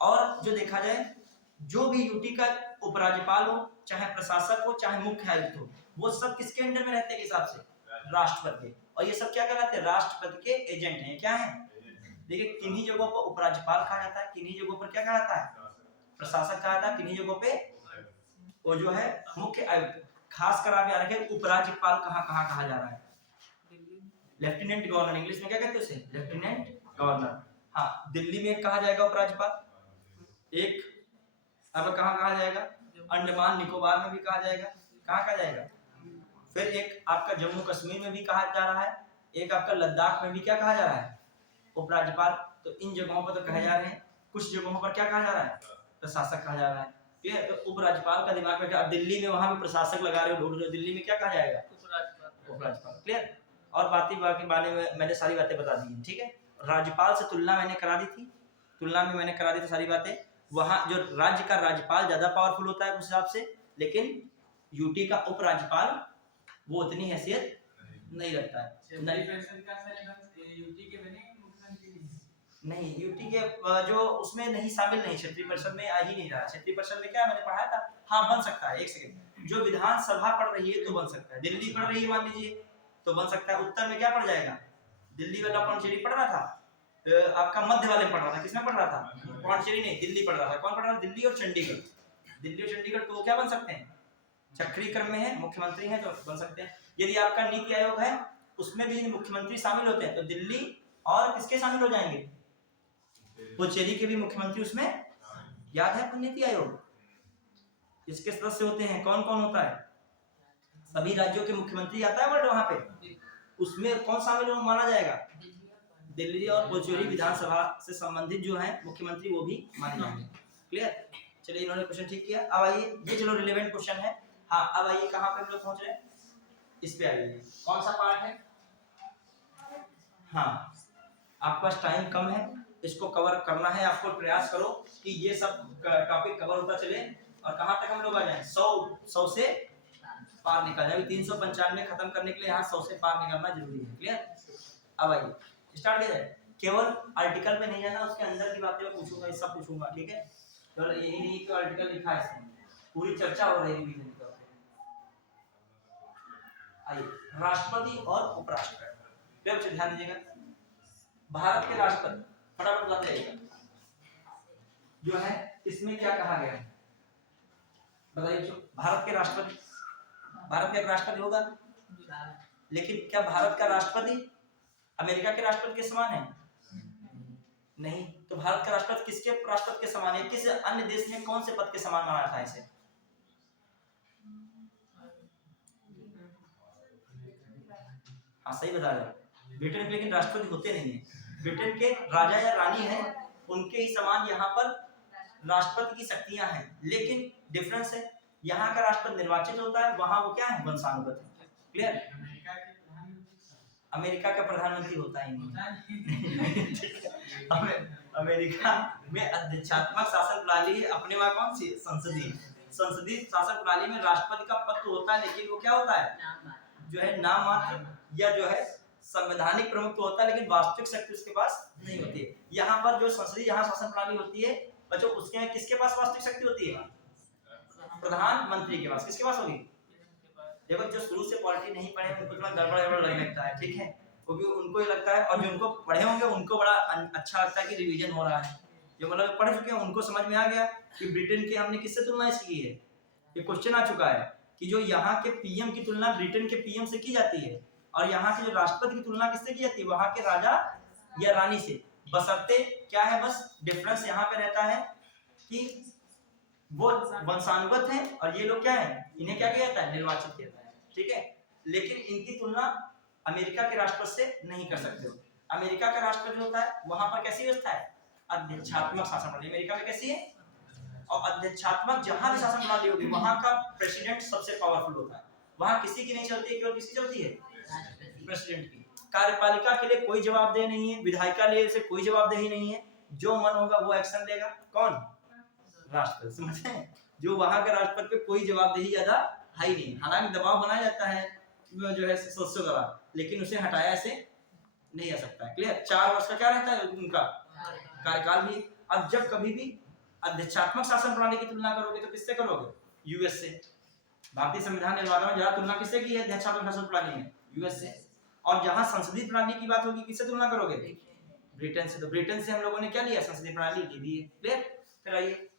और जो देखा जाए जो भी यूटी का उपराज्यपाल हो, चाहे प्रशासक हो, चाहे मुख्य आयुक्त हो, वो सब किसके अंडर में रहते हैं? हिसाब से राष्ट्रपति के। और ये सब क्या कहलाते हैं? राष्ट्रपति के एजेंट हैं। क्या है? देखिए, किन्हीं जगहों पर उपराज्यपाल कहा जाता है, किन्हीं जगहों पर क्या कहा जाता है? प्रशासक कहा जाता है, किन्हीं जगहों पे वो जो है मुख्य आयुक्त। खास कर आप याद रखें उपराज्यपाल कहाँ कहाँ कहा जा रहा है? लेफ्टिनेंट गवर्नर, इंग्लिश में क्या कहते हैं उसे? Lieutenant governor. हाँ, दिल्ली में कहा जाएगा उपराज्यपाल, एक अब कहाँ कहा जाएगा? अंडमान निकोबार में भी कहा जाएगा। कहाँ कहा जाएगा? फिर एक आपका जम्मू कश्मीर में भी कहा जा रहा है, एक आपका लद्दाख में भी क्या कहा जा रहा है? उपराज्यपाल। तो इन जगहों पर तो कहे जा रहे हैं, कुछ जगहों पर क्या कहा जा रहा है? प्रशासक कहा जा रहा है। ठीक है, तो उपराज्यपाल का दिमाग में क्या? दिल्ली में वहां पे प्रशासक लगा रहे हो, ढूंढ रहे हो, दिल्ली में क्या कहा जाएगा? उपराज्यपाल। क्लियर? और बाकी बारे में मैंने सारी बातें बता दी हैं। ठीक है, राज्यपाल से तुलना मैंने करा दी थी, तुलना में मैंने करा दी थी सारी बातें। वहां जो राज्य का राज्यपाल ज्यादा पावरफुल होता है उस हिसाब से, लेकिन यूटी का उपराज्यपाल वो उतनी हैसियत नहीं रखता है। नहीं, यूटी के जो उसमें नहीं शामिल नहीं, क्षेत्रीय परिषद में आ ही नहीं रहा। क्षेत्रीय परिषद में क्या मैंने पढ़ाया था? हाँ, बन सकता है। एक सेकंड, जो विधानसभा पढ़ रही है तो बन सकता है। दिल्ली पढ़ रही है मान लीजिए तो बन सकता है। उत्तर में क्या पढ़ जाएगा? दिल्ली वाला पौंडीचेरी पढ़ रहा था, आपका मध्य वाले पढ़ रहा था। किसमें पढ़ रहा था? पौंडीचेरी नहीं, दिल्ली पढ़ रहा था। कौन पढ़ रहा था? दिल्ली और चंडीगढ़। दिल्ली और चंडीगढ़ तो क्या बन सकते हैं? चक्रीय क्रम में है, मुख्यमंत्री है तो बन सकते हैं। यदि आपका नीति आयोग है उसमें भी मुख्यमंत्री शामिल होते हैं तो दिल्ली और किसके शामिल हो जाएंगे? पुडुचेरी के भी मुख्यमंत्री उसमें। याद है आपको नीति आयोग इसके सदस्य होते हैं? कौन कौन होता है? सभी राज्यों के मुख्यमंत्री आता है वर्ड वहां पे, उसमें कौन शामिल माना जाएगा? दिल्ली और पुडुचेरी विधानसभा से संबंधित जो है मुख्यमंत्री वो भी माने जाएंगे। क्लियर? चलिए, इन्होंने क्वेश्चन ठीक किया। अब आइए, ये चलो रिलेवेंट क्वेश्चन है। हाँ, अब आइए कहाँ पे हम लोग पहुंच रहे हैं? इस पे आइए। कौन सा पार्ट है? हाँ, आपके पास टाइम कम है, इसको कवर करना है आपको। प्रयास करो कि ये सब टॉपिक कवर होता चले और कहाँ तक हम लोग आ जाएं? 100 से पार निकल जाए। 395 खत्म करने के लिए यहाँ 100 से पार निकलना जरूरी है। क्लियर? अब आइए स्टार्ट किया जाए। केवल आर्टिकल पे नहीं जाना, उसके अंदर की बातें मैं पूछूंगा, ये सब पूछूंगा। ठीक है, तो यही नहीं कि आर्टिकल लिखा है इसमें, पूरी चर्चा हो रही है रिवीजन की तरफ से। आइए, राष्ट्रपति और उपराष्ट्रपति पे ध्यान दीजिएगा। भारत के राष्ट्रपति फटाफट बताते जाइएगा जो है इसमें क्या कहा गया है? बताइए। भारत के राष्ट्रपति, भारत का एक राष्ट्रपति होगा, लेकिन क्या भारत का राष्ट्रपति अमेरिका के राष्ट्रपति के समान है? नहीं। तो भारत का राष्ट्रपति किसके राष्ट्रपति के समान है? किस अन्य देश में कौन से पद के समान माना था इसे? हाँ, सही बता रहे। ब्रिटेन के लेकिन राष्ट्रपति होते नहीं है। ब्रिटेन के राजा या रानी है, उनके ही समान यहाँ पर राष्ट्रपति की शक्तियां हैं, लेकिन डिफरेंस है, यहाँ का राष्ट्रपति निर्वाचित होता है, वहां वो क्या है? वंशानुगत है। क्लियर? अमेरिका का प्रधानमंत्री होता ही नहीं। अमेरिका में अध्यक्षात्मक शासन प्रणाली है, अपने वहां कौन सी? संसदीय शासन प्रणाली में राष्ट्रपति का पद तो होता है, लेकिन वो क्या होता है? जो है नाम मात्र, या जो है संवैधानिक प्रमुख तो होता है, लेकिन वास्तविक शक्ति उसके पास नहीं होती है। यहाँ पर जो संसदीय यहाँ शासन प्रणाली होती है बच्चों, उसके किसके पास वास्तविक शक्ति होती है? प्रधानमंत्री के पास। किसके पास होगी? देखो, जो शुरू से पॉलिटी नहीं पढ़े उनको थोड़ा गड़बड़ लगने लगता है। ठीक है, क्योंकि उनको ही लगता है, और जो उनको पढ़े होंगे उनको बड़ा अच्छा लगता है कि रिवीजन हो रहा है। जो मतलब पढ़ चुके हैं उनको समझ में आ गया कि ब्रिटेन की हमने किससे तुलना इसकी है। ये क्वेश्चन आ चुका है कि जो यहाँ के पीएम की तुलना ब्रिटेन के पीएम से की जाती है, और यहाँ के जो राष्ट्रपति की तुलना किससे की जाती है? वहां के राजा या रानी से। बशर्ते क्या है, बस डिफरेंस यहाँ पे रहता है कि वो वंशानुगत हैं और ये लोग क्या है? इन्हें क्या किया जाता है? निर्वाचित किया जाता है। ठीक है, लेकिन इनकी तुलना अमेरिका के राष्ट्रपति से नहीं कर सकते हो। अमेरिका का राष्ट्रपति होता है, वहां पर कैसी व्यवस्था है? अध्यक्षात्मक शासन प्रणाली। अमेरिका में कैसी है? और अध्यक्षात्मक जहां भी शासन प्रणाली होगी वहां का प्रेसिडेंट सबसे पावरफुल होता है। वहां किसी की नहीं चलती है, केवल किसकी चलती है? प्रेसिडेंट की। कार्यपालिका के लिए कोई जवाबदेही नहीं है, विधायिका लिए से कोई जवाबदेही नहीं है, जो मन होगा वो एक्शन लेगा। कौन? राष्ट्रपति। समझते हैं? जो वहां के राष्ट्रपति पे कोई जवाबदेही ज्यादा है ही नहीं। हालांकि दबाव बनाया जाता है जो है सदस्यों द्वारा, लेकिन उसे हटाया ऐसे नहीं आ सकता है। क्लियर? 4 वर्ष का क्या रहता है उनका कार्यकाल भी। अब जब कभी भी अध्यक्षात्मक शासन प्रणाली की तुलना करोगे तो किससे करोगे? यूएस से। भारतीय संविधान निर्माता में ज्यादा तुलना किससे की है अध्यक्षात्मक शासन प्रणाली में? यूएस से। और जहां संसदीय प्रणाली की बात होगी किससे तुलना करोगे? ब्रिटेन से। तो ब्रिटेन से हम लोगों ने क्या लिया? संसदीय प्रणाली ली है। क्लियर? फिर आइए,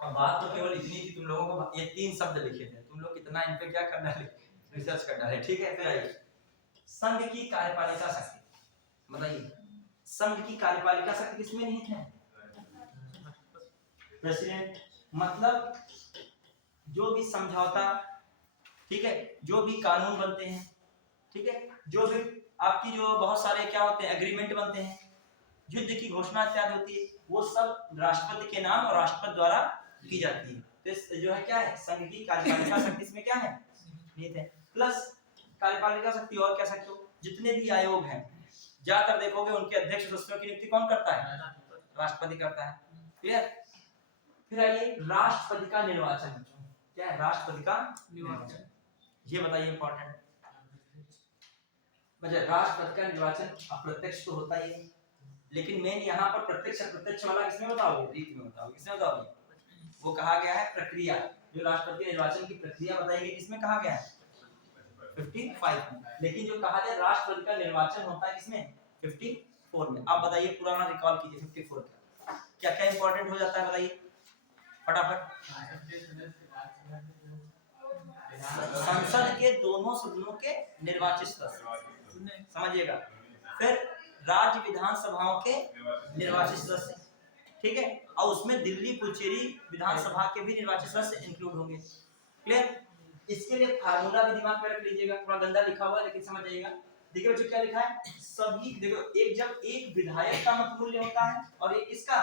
और बात तो केवल इतनी थी, तुम लोगों को ये 3 शब्द लिखे थे, तुम लोग कितना इन पे क्या कर डाले, रिसर्च कर डाले। ठीक है, फिर आइए, संघ की कार्यपालिका शक्ति बताइए। संघ की कार्यपालिका शक्ति किसमें निहित है? प्रेसिडेंट। मतलब जो भी समझौता, ठीक है, जो भी कानून बनते हैं, ठीक है, जो भी आपकी जो बहुत सारे क्या होते हैं एग्रीमेंट बनते हैं, युद्ध की घोषणा इत्यादि होती है, वो सब राष्ट्रपति के नाम और राष्ट्रपति द्वारा की जाती है। तो जो है क्या है, संघ की कार्यपालिका शक्ति इसमें क्या है, निहित है। प्लस कार्यपालिका शक्ति और क्या सकते हो, जितने भी आयोग हैं ज्यादातर देखोगे उनके अध्यक्ष सदस्यों की नियुक्ति कौन करता है? राष्ट्रपति करता है। क्लियर? फिर आइए, राष्ट्रपति का निर्वाचन। क्या है राष्ट्रपति का निर्वाचन? ये बताइए इंपॉर्टेंट। राष्ट्रपति का निर्वाचन अप्रत्यक्ष तो होता ही है, लेकिन मेन यहाँ पर प्रत्यक्ष अप्रत्यक्ष वाला किसमें बताओगे? रीत में बताओगे। किसमें बताओगे? वो कहा गया है प्रक्रिया, जो राष्ट्रपति निर्वाचन की प्रक्रिया बताई गई किसमें कहा गया है? 55 में। लेकिन जो कहा जाए राष्ट्रपति का निर्वाचन होता है किसमें? 54 में। आप बताइए, पुराना रिकॉल कीजिए 54 का क्या क्या इंपॉर्टेंट हो जाता है, बताइए फटाफट। संसद के दोनों सदनों के निर्वाचित सदस्य, समझिएगा। फिर राज्य विधानसभाओं के निर्वाचित सदस्य, ठीक है, और उसमें दिल्ली पुडुचेरी विधानसभा के भी निर्वाचित सदस्य इंक्लूड होंगे। क्लियर? इसके लिए फार्मूला भी दिमाग में रख लीजिएगा, थोड़ा गंदा लिखा हुआ है लेकिन समझ जाइएगा। देखिए बच्चों क्या लिखा है, सभी देखो, एक जब एक विधायक का मत मूल्य होता है और एक किसका?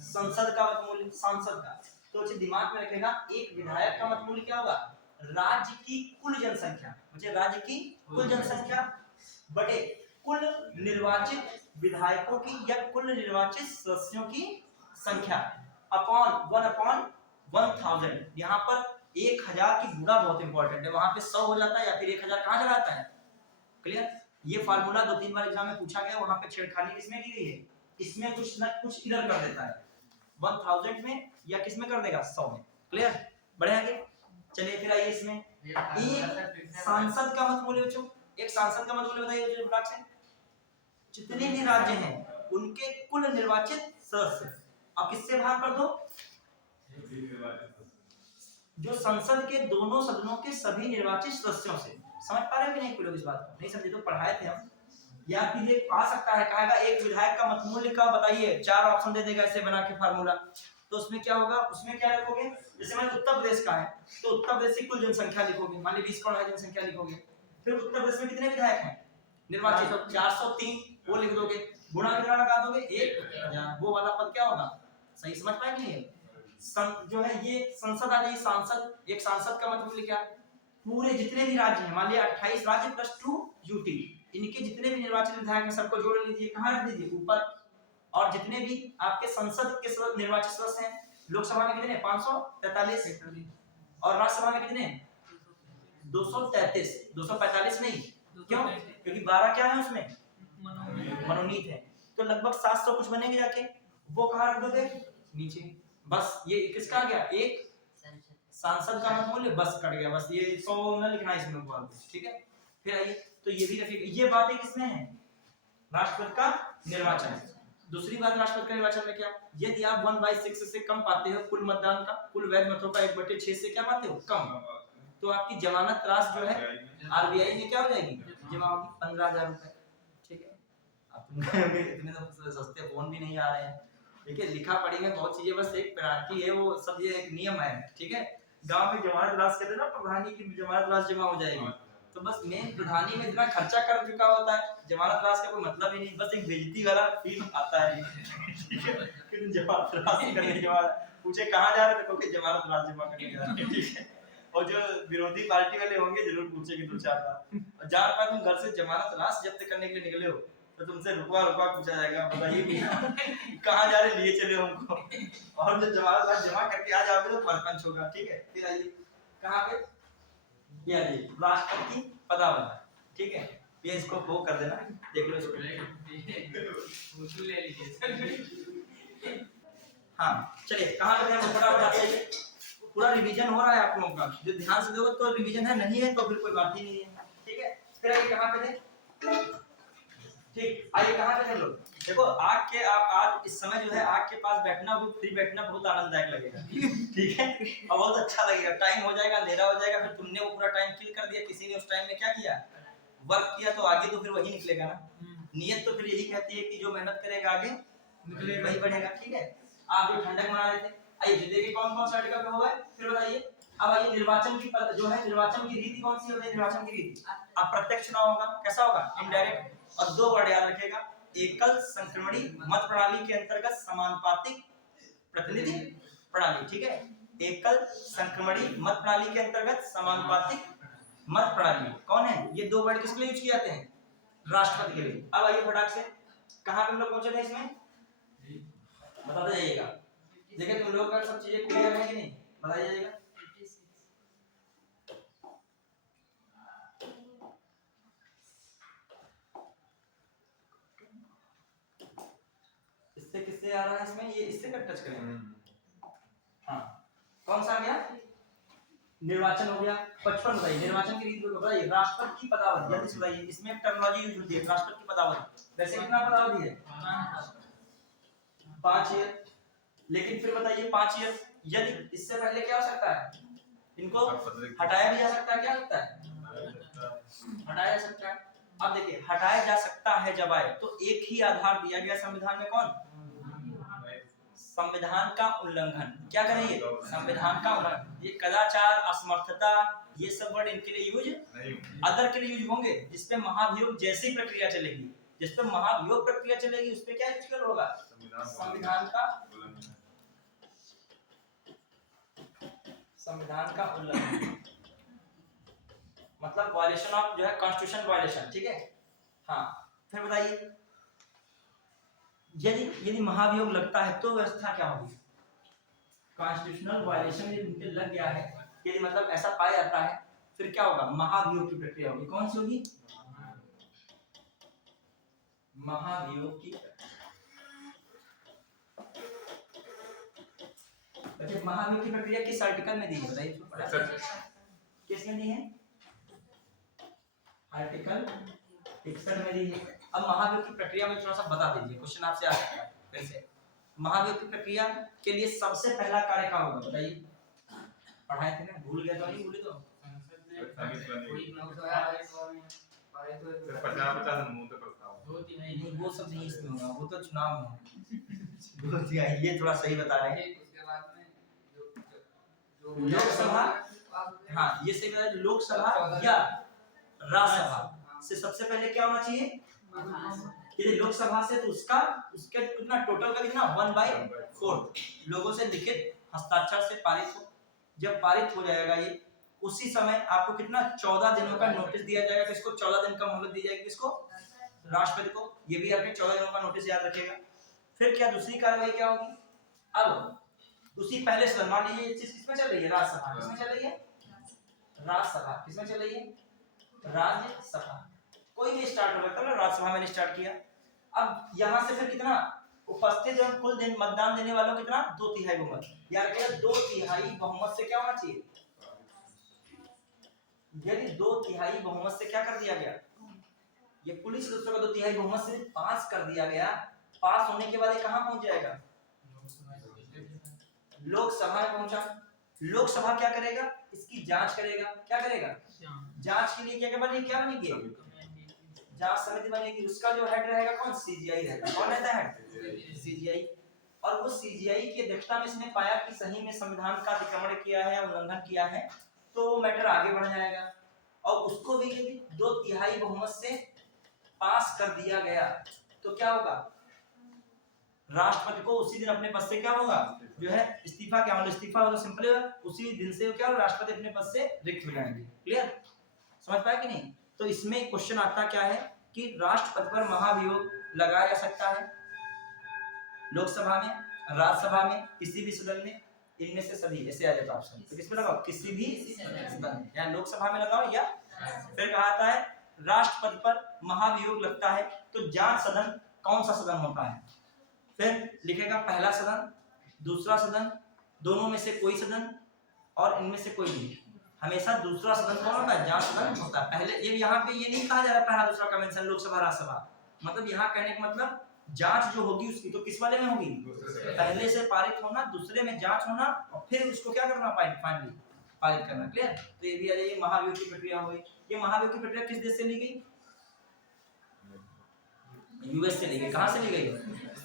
संसद का मत मूल्य, सांसद का। तो अच्छे दिमाग में रखेगा, एक विधायक का मत मूल्य क्या होगा? राज्य की कुल जनसंख्या, मुझे राज्य की कुल जनसंख्या बटे कुल निर्वाचित विधायकों की या कुल निर्वाचित सदस्यों की संख्या अपॉन 1/1000। यहाँ पर 1000 की गुणा बहुत इंपॉर्टेंट है, वहां पे 100 हो जाता है या फिर 1000 कहाँ चला जाता है। क्लियर? ये फार्मूला 2-3 बार एग्जाम में पूछा गया, वहां पे छेड़खानी किसमें की गई है? इसमें कुछ न कुछ इधर कर देता है, 1000 में या किसमें कर देगा? 100 में। क्लियर? बढ़े आगे चलिए। फिर आइए, इसमें एक सांसद का मत मूल्य बच्चों, एक सांसद का मत मूल्य बताइए ब्लॉक से। जितने भी राज्य हैं उनके कुल निर्वाचित सदस्य, अब किससे भाग कर दो? जो संसद के दोनों सदनों के सभी निर्वाचित सदस्यों से। समझ पा रहे हो कि नहीं लोग इस बात को? नहीं समझे तो पढ़ाए थे हम। या फिर ये आ सकता है, कहेगा एक विधायक का मत मूल्य का बताइए, 4 ऑप्शन दे देगा ऐसे बना के फार्मूला। तो उसमें क्या होगा, उसमें क्या रखोगे? जैसे मान उत्तर प्रदेश का है तो उत्तर प्रदेश की कुल जनसंख्या लिखोगे, मान ली 20 करोड़ है जनसंख्या लिखोगे। फिर उत्तर प्रदेश में कितने विधायक हैं निर्वाचित? 403, वो लिख दोगे, गुणा कितना लगा दोगे? 1000। वो वाला पद क्या होगा? सही समझ पाए कि नहीं? जो है ये संसद आ जाएगी, सांसद, एक सांसद का मतलब क्या? पूरे जितने भी राज्य हैं, मान लिया 28 राज्य प्लस 2 यूटी, इनके जितने भी निर्वाचित विधायक हैं सबको जोड़ लीजिए, कहां रख दीजिए? ऊपर। और जितने भी आपके संसद के निर्वाचित सदस्य हैं, लोकसभा में कितने? 543, और राज्यसभा में कितने? 233, 245 नहीं। क्यों? क्योंकि 12 क्या है उसमें? मनोनीत है। तो लगभग 700 कुछ बनेंगे जाके, वो कहां रख दोगे? नीचे। बस ये किसका आ गया? एक सांसद का मत मूल्य, बस कट गया, बस ये 100 न लिखना इसमें ऊपर कुछ, ठीक है। फिर आइए, तो ये भी रखिएगा, ये बातें किसमें है? राष्ट्रपति का निर्वाचन। दूसरी बात राष्ट्रपति का निर्वाचन में क्या, यदि आप 1/6 से कम पाते हो कुल मतदान का, कुल वैध मतों का 1/6 से क्या पाते हो? कम, तो आपकी जमानत राशि जो है आरबीआई में क्या हो जाएगी? जमा होगी 15,000 रुपए। ठीक है, अब इतने तो सस्ते फोन भी नहीं आ रहे हैं, ठीक है, लिखा पढ़ेंगे बहुत चीजें, बस एक पेनाल्टी है, वो सब ये एक नियम है, ठीक है। गांव में जमानत राशि कहते हैं ना, प्रधानी की जमानत राशि जमा हो जाएगी, तो बस मेन प्रधानी में इतना खर्चा कर चुका होता है, जमानत राशि का कोई मतलब ही नहीं, बस एक बेइज्जती वाला फील आता है, ठीक है। कि जमानत राशि करने के बाद पूछे कहाँ जा रहे थे, क्योंकि जमानत राशि जमा करने जा रहे हैं, ठीक है। और जो विरोधी पार्टी वाले होंगे जरूर पूछेंगे 2-4 बार, और 4 बार तुम घर से जमानत राशि जब्त करने के लिए निकले हो तो तुमसे रुकवा पूछा जाएगा, बताइए भी कहाँ जा रहे, लिए चले हमको, और जब जमानत राशि जमा करके आ जाओगे तो परपंच होगा, ठीक है। फिर आइए कहाँ पे, ये राष्ट्रपति की पदावली, ठीक है, ये इसको वो कर देना, देख लो इसको, हाँ चलिए कहाँ पे हम फटाफट आते हैं, पूरा रिवीजन हो रहा है आप लोगों का, जो ध्यान से देखो तो रिवीजन है, नहीं है तो फिर कोई बात ही नहीं है, ठीक है। फिर आइए कहाँ पे थे, ठीक, आइए कहाँ पे थे हम लोग। देखो आग के आप आज इस समय जो है आग के पास बैठना भी फ्री बैठना बहुत आनंददायक लगेगा, ठीक है, और बहुत अच्छा लगेगा। टाइम हो जाएगा, अंधेरा हो जाएगा, फिर तुमने वो पूरा टाइम किल कर दिया, किसी ने उस टाइम में क्या किया, वर्क किया, तो आगे तो फिर वही निकलेगा ना। नियत तो फिर यही कहती है कि जो मेहनत करेगा आगे निकलेगा, वही बढ़ेगा, ठीक है। आप जो ठंडक मना रहे थे, आइए देखिए कौन कौन सा आर्टिकल पे होगा, फिर बताइए। अब आइए निर्वाचन की जो है निर्वाचन की रीति कौन सी होती है, निर्वाचन की रीति। अब प्रत्यक्ष चुनाव होगा, कैसा होगा, इनडायरेक्ट, और दो वर्ड याद रखिएगा, एकल संक्रमणी मत प्रणाली के अंतर्गत समानुपातिक प्रतिनिधि प्रणाली, ठीक है। एकल संक्रमणी मत प्रणाली के अंतर्गत समानुपातिक मत प्रणाली कौन है, ये दो वर्ड किसके लिए यूज किए जाते हैं, राष्ट्रपति के लिए। अब आइए फटाक से कहां पे हम लोग पहुंचे थे, इसमें बताते जाइएगा। देखिए तुम लोग का सब चीजें क्लियर है कि नहीं, बताइए जाइएगा। इससे किससे आ रहा है इसमें, ये इससे कब टच करेंगे, हाँ कौन सा आ गया, निर्वाचन हो गया। 55 बताइए, निर्वाचन की रीति को बताइए। राष्ट्रपति की पदावधि, जल्दी से बताइए, इसमें टर्मिनोलॉजी यूज होती है, राष्ट्रपति की पदावधि वैसे कितना पदावधि है, 5 ईयर। लेकिन फिर बताइए 5 ईयर, यदि इससे पहले क्या हो सकता है, इनको हटाया भी जा सकता है, क्या होता है, हटाया जा सकता है। अब देखिए हटाया जा सकता है जब आए तो एक ही आधार दिया गया संविधान में, कौन, संविधान का उल्लंघन, क्या करेंगे, संविधान का उल्लंघन। ये कदाचार, असमर्थता, ये सब वर्ड इनके लिए यूज अदर के लिए यूज होंगे, जिसपे महाभियोग जैसी प्रक्रिया चलेगी, जिसपे महाभियोग प्रक्रिया चलेगी उस पे क्या यूज होगा, संविधान का उल्लंघन, मतलब वायलेशन ऑफ जो है कॉन्स्टिट्यूशन वायलेशन, ठीक है। हाँ फिर बताइए, यदि महाभियोग लगता है तो व्यवस्था क्या होगी, कॉन्स्टिट्यूशनल वायलेशन यदि लग गया है, यदि मतलब ऐसा पाया जाता है, फिर क्या होगा, महाभियोग की प्रक्रिया होगी। कौन सी होगी, महाभियोग की। देखिए महाभियोग की प्रक्रिया किस आर्टिकल में दी है, बताइए किसमें दी है, आर्टिकल 61 में दी है। अब महाभियोग की प्रक्रिया में थोड़ा सा बता दीजिए, क्वेश्चन आपसे आ सकता है कैसे। महाभियोग की प्रक्रिया के लिए सबसे पहला कार्य क्या होगा, बताइए, पढ़ाए थे ना, भूल गए तो नहीं भूले तो 50-50 वो सब नहीं इसमें होगा, वो तो चुनाव में है। ये थोड़ा सही बता रहे हैं, लोकसभा, हाँ ये सही बता रहे, लोकसभा या राज्यसभा से सबसे पहले क्या होना चाहिए, यदि लोकसभा से तो उसके कितना टोटल का कितना 1/4 लोगों से लिखित हस्ताक्षर से पारित हो। जब पारित हो जाएगा ये, उसी समय आपको कितना 14 दिनों का नोटिस दिया जाएगा, किसको 14 दिन का मोहलत दी जाएगी, किसको, राष्ट्रपति को। ये भी आपके 14 दिनों का नोटिस याद रखिएगा। फिर क्या दूसरी कार्रवाई क्या होगी, अब उसी पहले सदन, मान लीजिए ये चीज किसमें चल रही है, राज्यसभा, किसमें चल रही है, राज्यसभा, किसमें चल रही है, राज्यसभा, कोई भी स्टार्ट हो सकता है, राज्यसभा में स्टार्ट किया। अब यहाँ से फिर कितना उपस्थित है, कुल दिन मतदान देने वालों कितना, 2/3 बहुमत, यार क्या 2/3 बहुमत से क्या होना चाहिए, यदि 2/3 बहुमत से क्या कर दिया गया, ये पुलिस सदस्यों का 2/3 बहुमत से पास कर दिया गया, पास होने के बाद ये कहां पहुंच जाएगा, लोकसभा में पहुंचा। लोकसभा क्या करेगा, इसकी जांच करेगा, क्या करेगा, जांच के लिए क्या बनेगी, जांच समिति बनेगी। उसका जो हेड रहेगा कौन, सीजीआई रहेगा। कौन रहता है, सीजीआई। और वो सीजीआई की अध्यक्षता में इसने पाया कि सही में संविधान का अतिक्रमण किया है, उल्लंघन किया है, तो मैटर आगे बढ़ जाएगा। और उसको भी यदि 2/3 बहुमत से पास कर दिया गया तो क्या होगा, राष्ट्रपति को उसी दिन अपने पद से क्या होगा, जो है इस्तीफा, क्या मतलब इस्तीफा होगा, सिंपल है, उसी दिन से क्या राष्ट्रपति अपने पद से रिक्त हो जाएंगे। क्लियर, समझ पाया कि नहीं। तो इसमें क्वेश्चन आता क्या है कि राष्ट्रपति पर महाभियोग लगाया जा सकता है, लोकसभा में, राज्यसभा में, किसी भी सदन में, इनमें से सभी, ऐसे आ जाता है ऑप्शन। तो किसमें लगाओ, किसी भी सदन में, या लोकसभा में लगाओ, या फिर कहा आता है राष्ट्रपति पर महाभियोग लगता है तो जांच सदन कौन सा सदन होता है, फिर लिखेगा पहला सदन, दूसरा सदन, दोनों में से कोई सदन, और इनमें से कोई नहीं। हमेशा दूसरा सदन कौन होता है? जांच सदन होता है। पहले ये यहाँ पे ये नहीं कहा जा रहा पहला दूसरा कन्वेंशन लोकसभा राज्यसभा, मतलब यहाँ कहने का मतलब जांच जो होगी उसकी तो किस वाले में होगी? पहले से पारित होना, दूसरे में जांच होना और फिर उसको क्या करना? फाइनली पारित करना। क्लियर? तो ये भी ये महाभियोग की प्रक्रिया हो गई। ये महाभियोग की प्रक्रिया किस देश से ली गई? यूएस से ली गई। कहाँ से ली गई?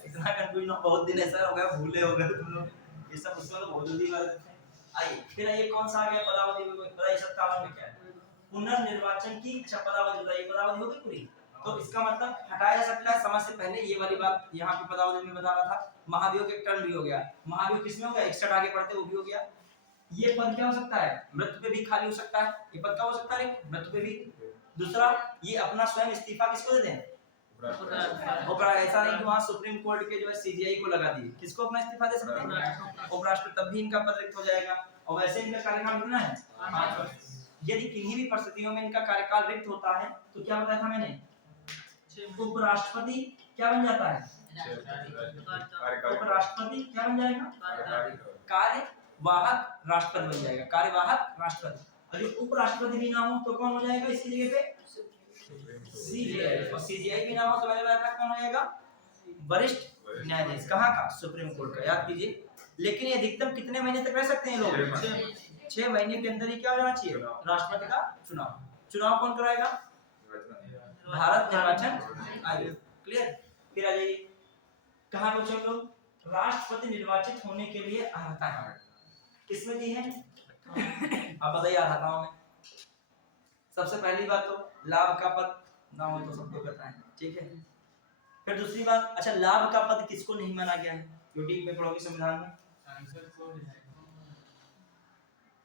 इतना कंफ्यूजन बहुत दिन ऐसा हो गया, भूले हो गए तुम लोग, ये सब उसमें तो बहुत जल्दी कर देते हैं। आइए फिर आइए कौन सा आ गया पदावधि में? बताइए 57 में क्या है? पुनर्निर्वाचन की अच्छा पदावधि बताइए। पदावधि होगी पूरी तो इसका मतलब हटाया जा सकता है समय से पहले। ये वाली बात यहाँ पे पदावधि में बता रहा था। महाभियोग एक टर्म भी हो गया। महाभियोग किसमें हो गया? 61 आगे पढ़ते वो भी हो गया। ये पद क्या हो सकता है? मृत्यु पे भी खाली हो सकता है। ये पद क्या हो सकता है? मृत्यु पे भी। दूसरा ये अपना स्वयं इस्तीफा किसको देते हैं? ऐसा नहीं कि वहाँ सुप्रीम कोर्ट के जो है सीजीआई को लगा दिए, किसको अपना इस्तीफा दे सकते हैं? उपराष्ट्रपति। तब भी इनका पद रिक्त हो जाएगा। और वैसे इनका कार्यकाल कितना है? 5 वर्ष। यदि किन्हीं भी परिस्थितियों में इनका कार्यकाल रिक्त होता है तो क्या बताया था मैंने? उपराष्ट्रपति क्या बन जाता है? उपराष्ट्रपति क्या बन जाएगा? कार्यवाहक राष्ट्रपति बन जाएगा। कार्यवाहक राष्ट्रपति। अगर उपराष्ट्रपति भी ना हो तो कौन हो जाएगा इसकी जगह पे? सीजीआई। और सीजीआई भी ना हो तो मैंने बताया था कौन हो जाएगा? वरिष्ठ न्यायाधीश। कहाँ का? सुप्रीम कोर्ट का। याद कीजिए। लेकिन ये अधिकतम कितने महीने तक रह सकते हैं लोग? 6 महीने के अंदर ही क्या हो जाना चाहिए? राष्ट्रपति का चुनाव। चुनाव कौन कराएगा? भारत निर्वाचन आयोग। क्लियर? फिर आ जाइए कहाँ बच्चों लोग? राष्ट्रपति निर्वाचित होने के लिए अर्हता है किसमें दी है? आप बताइए अर्हताओं में। सबसे पहली बात तो लाभ का पद ना हो तो सबको पता है, ठीक है। फिर दूसरी बात, अच्छा लाभ का पद किसको नहीं माना गया है? यूटी में पढ़ोगे संविधान में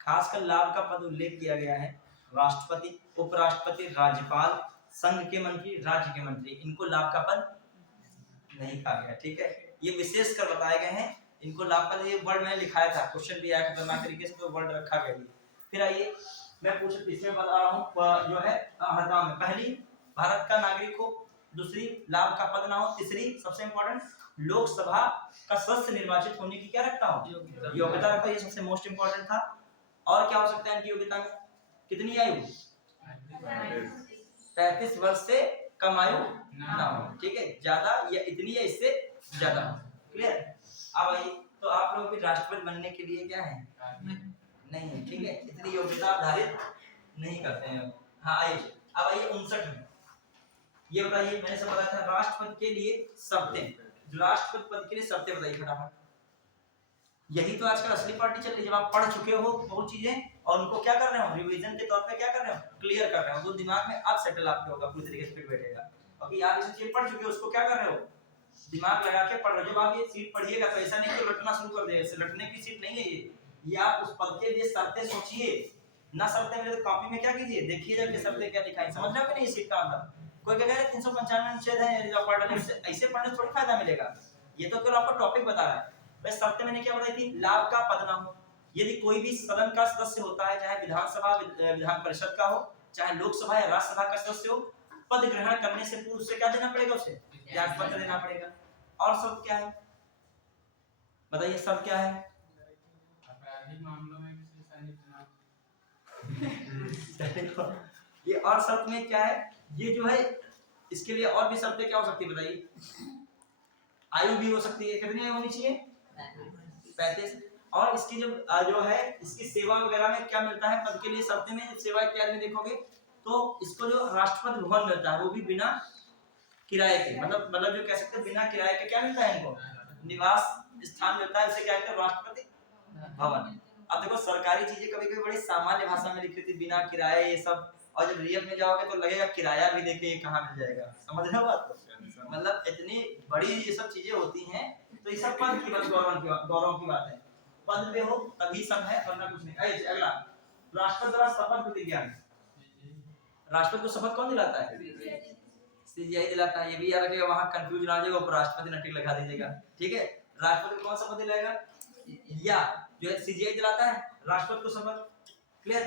खासकर लाभ का पद उल्लेख किया गया है। राष्ट्रपति, उपराष्ट्रपति, राज्यपाल, संघ के मंत्री, राज्य के मंत्री, इनको लाभ का पद नहीं कहा गया, ठीक है। ये विशेष कर बताए गए हैं इनको लाभ पद। ये वर्ड मैंने लिखाया था, क्वेश्चन भी आया खतरनाक तरीके से तो वर्ड रखा गया। फिर आइए मैं पूछ इसमें बता रहा हूँ जो है अर्हता में। पहली भारत का नागरिक हो, दूसरी लाभ का पद ना हो, तीसरी सबसे इंपॉर्टेंट लोकसभा का सदस्य निर्वाचित होने की क्या रखता हूँ? योग्यता रखता। ये सबसे मोस्ट इंपॉर्टेंट था। और क्या हो सकता है इनकी योग्यता में? कितनी आयु? 35 वर्ष से कम आयु ना हो, ठीक है। ज्यादा या इतनी या इससे ज्यादा हो। क्लियर? अब आइए तो आप लोग भी राष्ट्रपति बनने के लिए क्या है? नहीं, ठीक है। इतनी योग्यता आधारित नहीं करते हैं। हाँ आइए अब आइए 59 में ये बताइए, मैंने सब बताया था राष्ट्रपति के लिए शर्तें। राष्ट्रपति पद के लिए शर्तें बताइए फटाफट। यही तो आजकल असली पार्टी चल रही है। जब आप पढ़ चुके हो बहुत चीजें और उनको क्या कर रहे हो? रिवीजन के तौर पे क्या कर रहे हो? क्लियर कर रहे हो। वो दिमाग में अब सेटल आपके होगा, पूरी तरीके से फिट बैठेगा। अभी आप इस चीज पढ़ चुके हो उसको क्या कर रहे हो? दिमाग लगा के पढ़ रहे हो। जब आप ये सीट पढ़िएगा तो ऐसा नहीं कि रटना शुरू कर देगा। रटने की सीट नहीं है ये आप उस पद के लिए शर्तें सोचिए ना। शर्तें मेरे कॉपी में क्या कीजिए, देखिए जब कि शर्तें क्या दिखाई। समझ रहे हो कि नहीं? सीट का अंदर कोई कह रहा है 395 अनुच्छेद है पढ़ लेने से ऐसे पढ़ने से थोड़ी फायदा मिलेगा। ये तो केवल आपको टॉपिक बता रहा है। बस शर्तें मैंने क्या बताई थी? लाभ का पद ना हो। यदि कोई भी सदन का सदस्य होता है, चाहे विधानसभा विधान परिषद का हो, चाहे लोकसभा या राज्यसभा का सदस्य हो, पद ग्रहण करने से पूर्व उसे क्या देना पड़ेगा? उसे त्याग पत्र देना पड़ेगा। और सब क्या है बताइए? सब क्या है? ये और शर्त में क्या है? ये जो है इसके लिए और भी शर्तें क्या हो सकती है बताइए? आयु भी हो सकती है। कितनी आयु होनी चाहिए? 35। और इसकी जो है इसकी सेवा वगैरह में क्या मिलता है पद के लिए? शर्तें में सेवा इत्यादि में देखोगे तो इसको जो राष्ट्रपति भवन मिलता है वो भी बिना किराए के, मतलब जो कह सकते हैं बिना किराए के क्या मिलता है इनको? निवास स्थान मिलता है। उसे क्या कहते हैं? राष्ट्रपति भवन। अब देखो सरकारी चीजें कभी कभी बड़ी सामान्य भाषा में लिखी थी, बिना किराए ये सब, और जब रियल में जाओगे तो लगेगा किराया भी देके ये कहाँ मिल जाएगा। समझ रहे हो बात को? मतलब इतनी बड़ी ये सब चीजें होती हैं। तो ये सब पद की बात, गौरव की बात है। पद पे हो तभी सब है, वरना कुछ नहीं। आइए अगला, राष्ट्रपति द्वारा शपथ प्रतिज्ञा। राष्ट्रपति को शपथ कौन दिलाता है? सीजीआई दिलाता है। ये भी याद रखिएगा, वहां कंफ्यूजन आ जाएगा, उपराष्ट्रपति नटिक लगा दीजिएगा, ठीक है। राष्ट्रपति को कौन शपथ दिलाएगा? या जो है सीजीआई दिलाता है राष्ट्रपति को शपथ। क्लियर?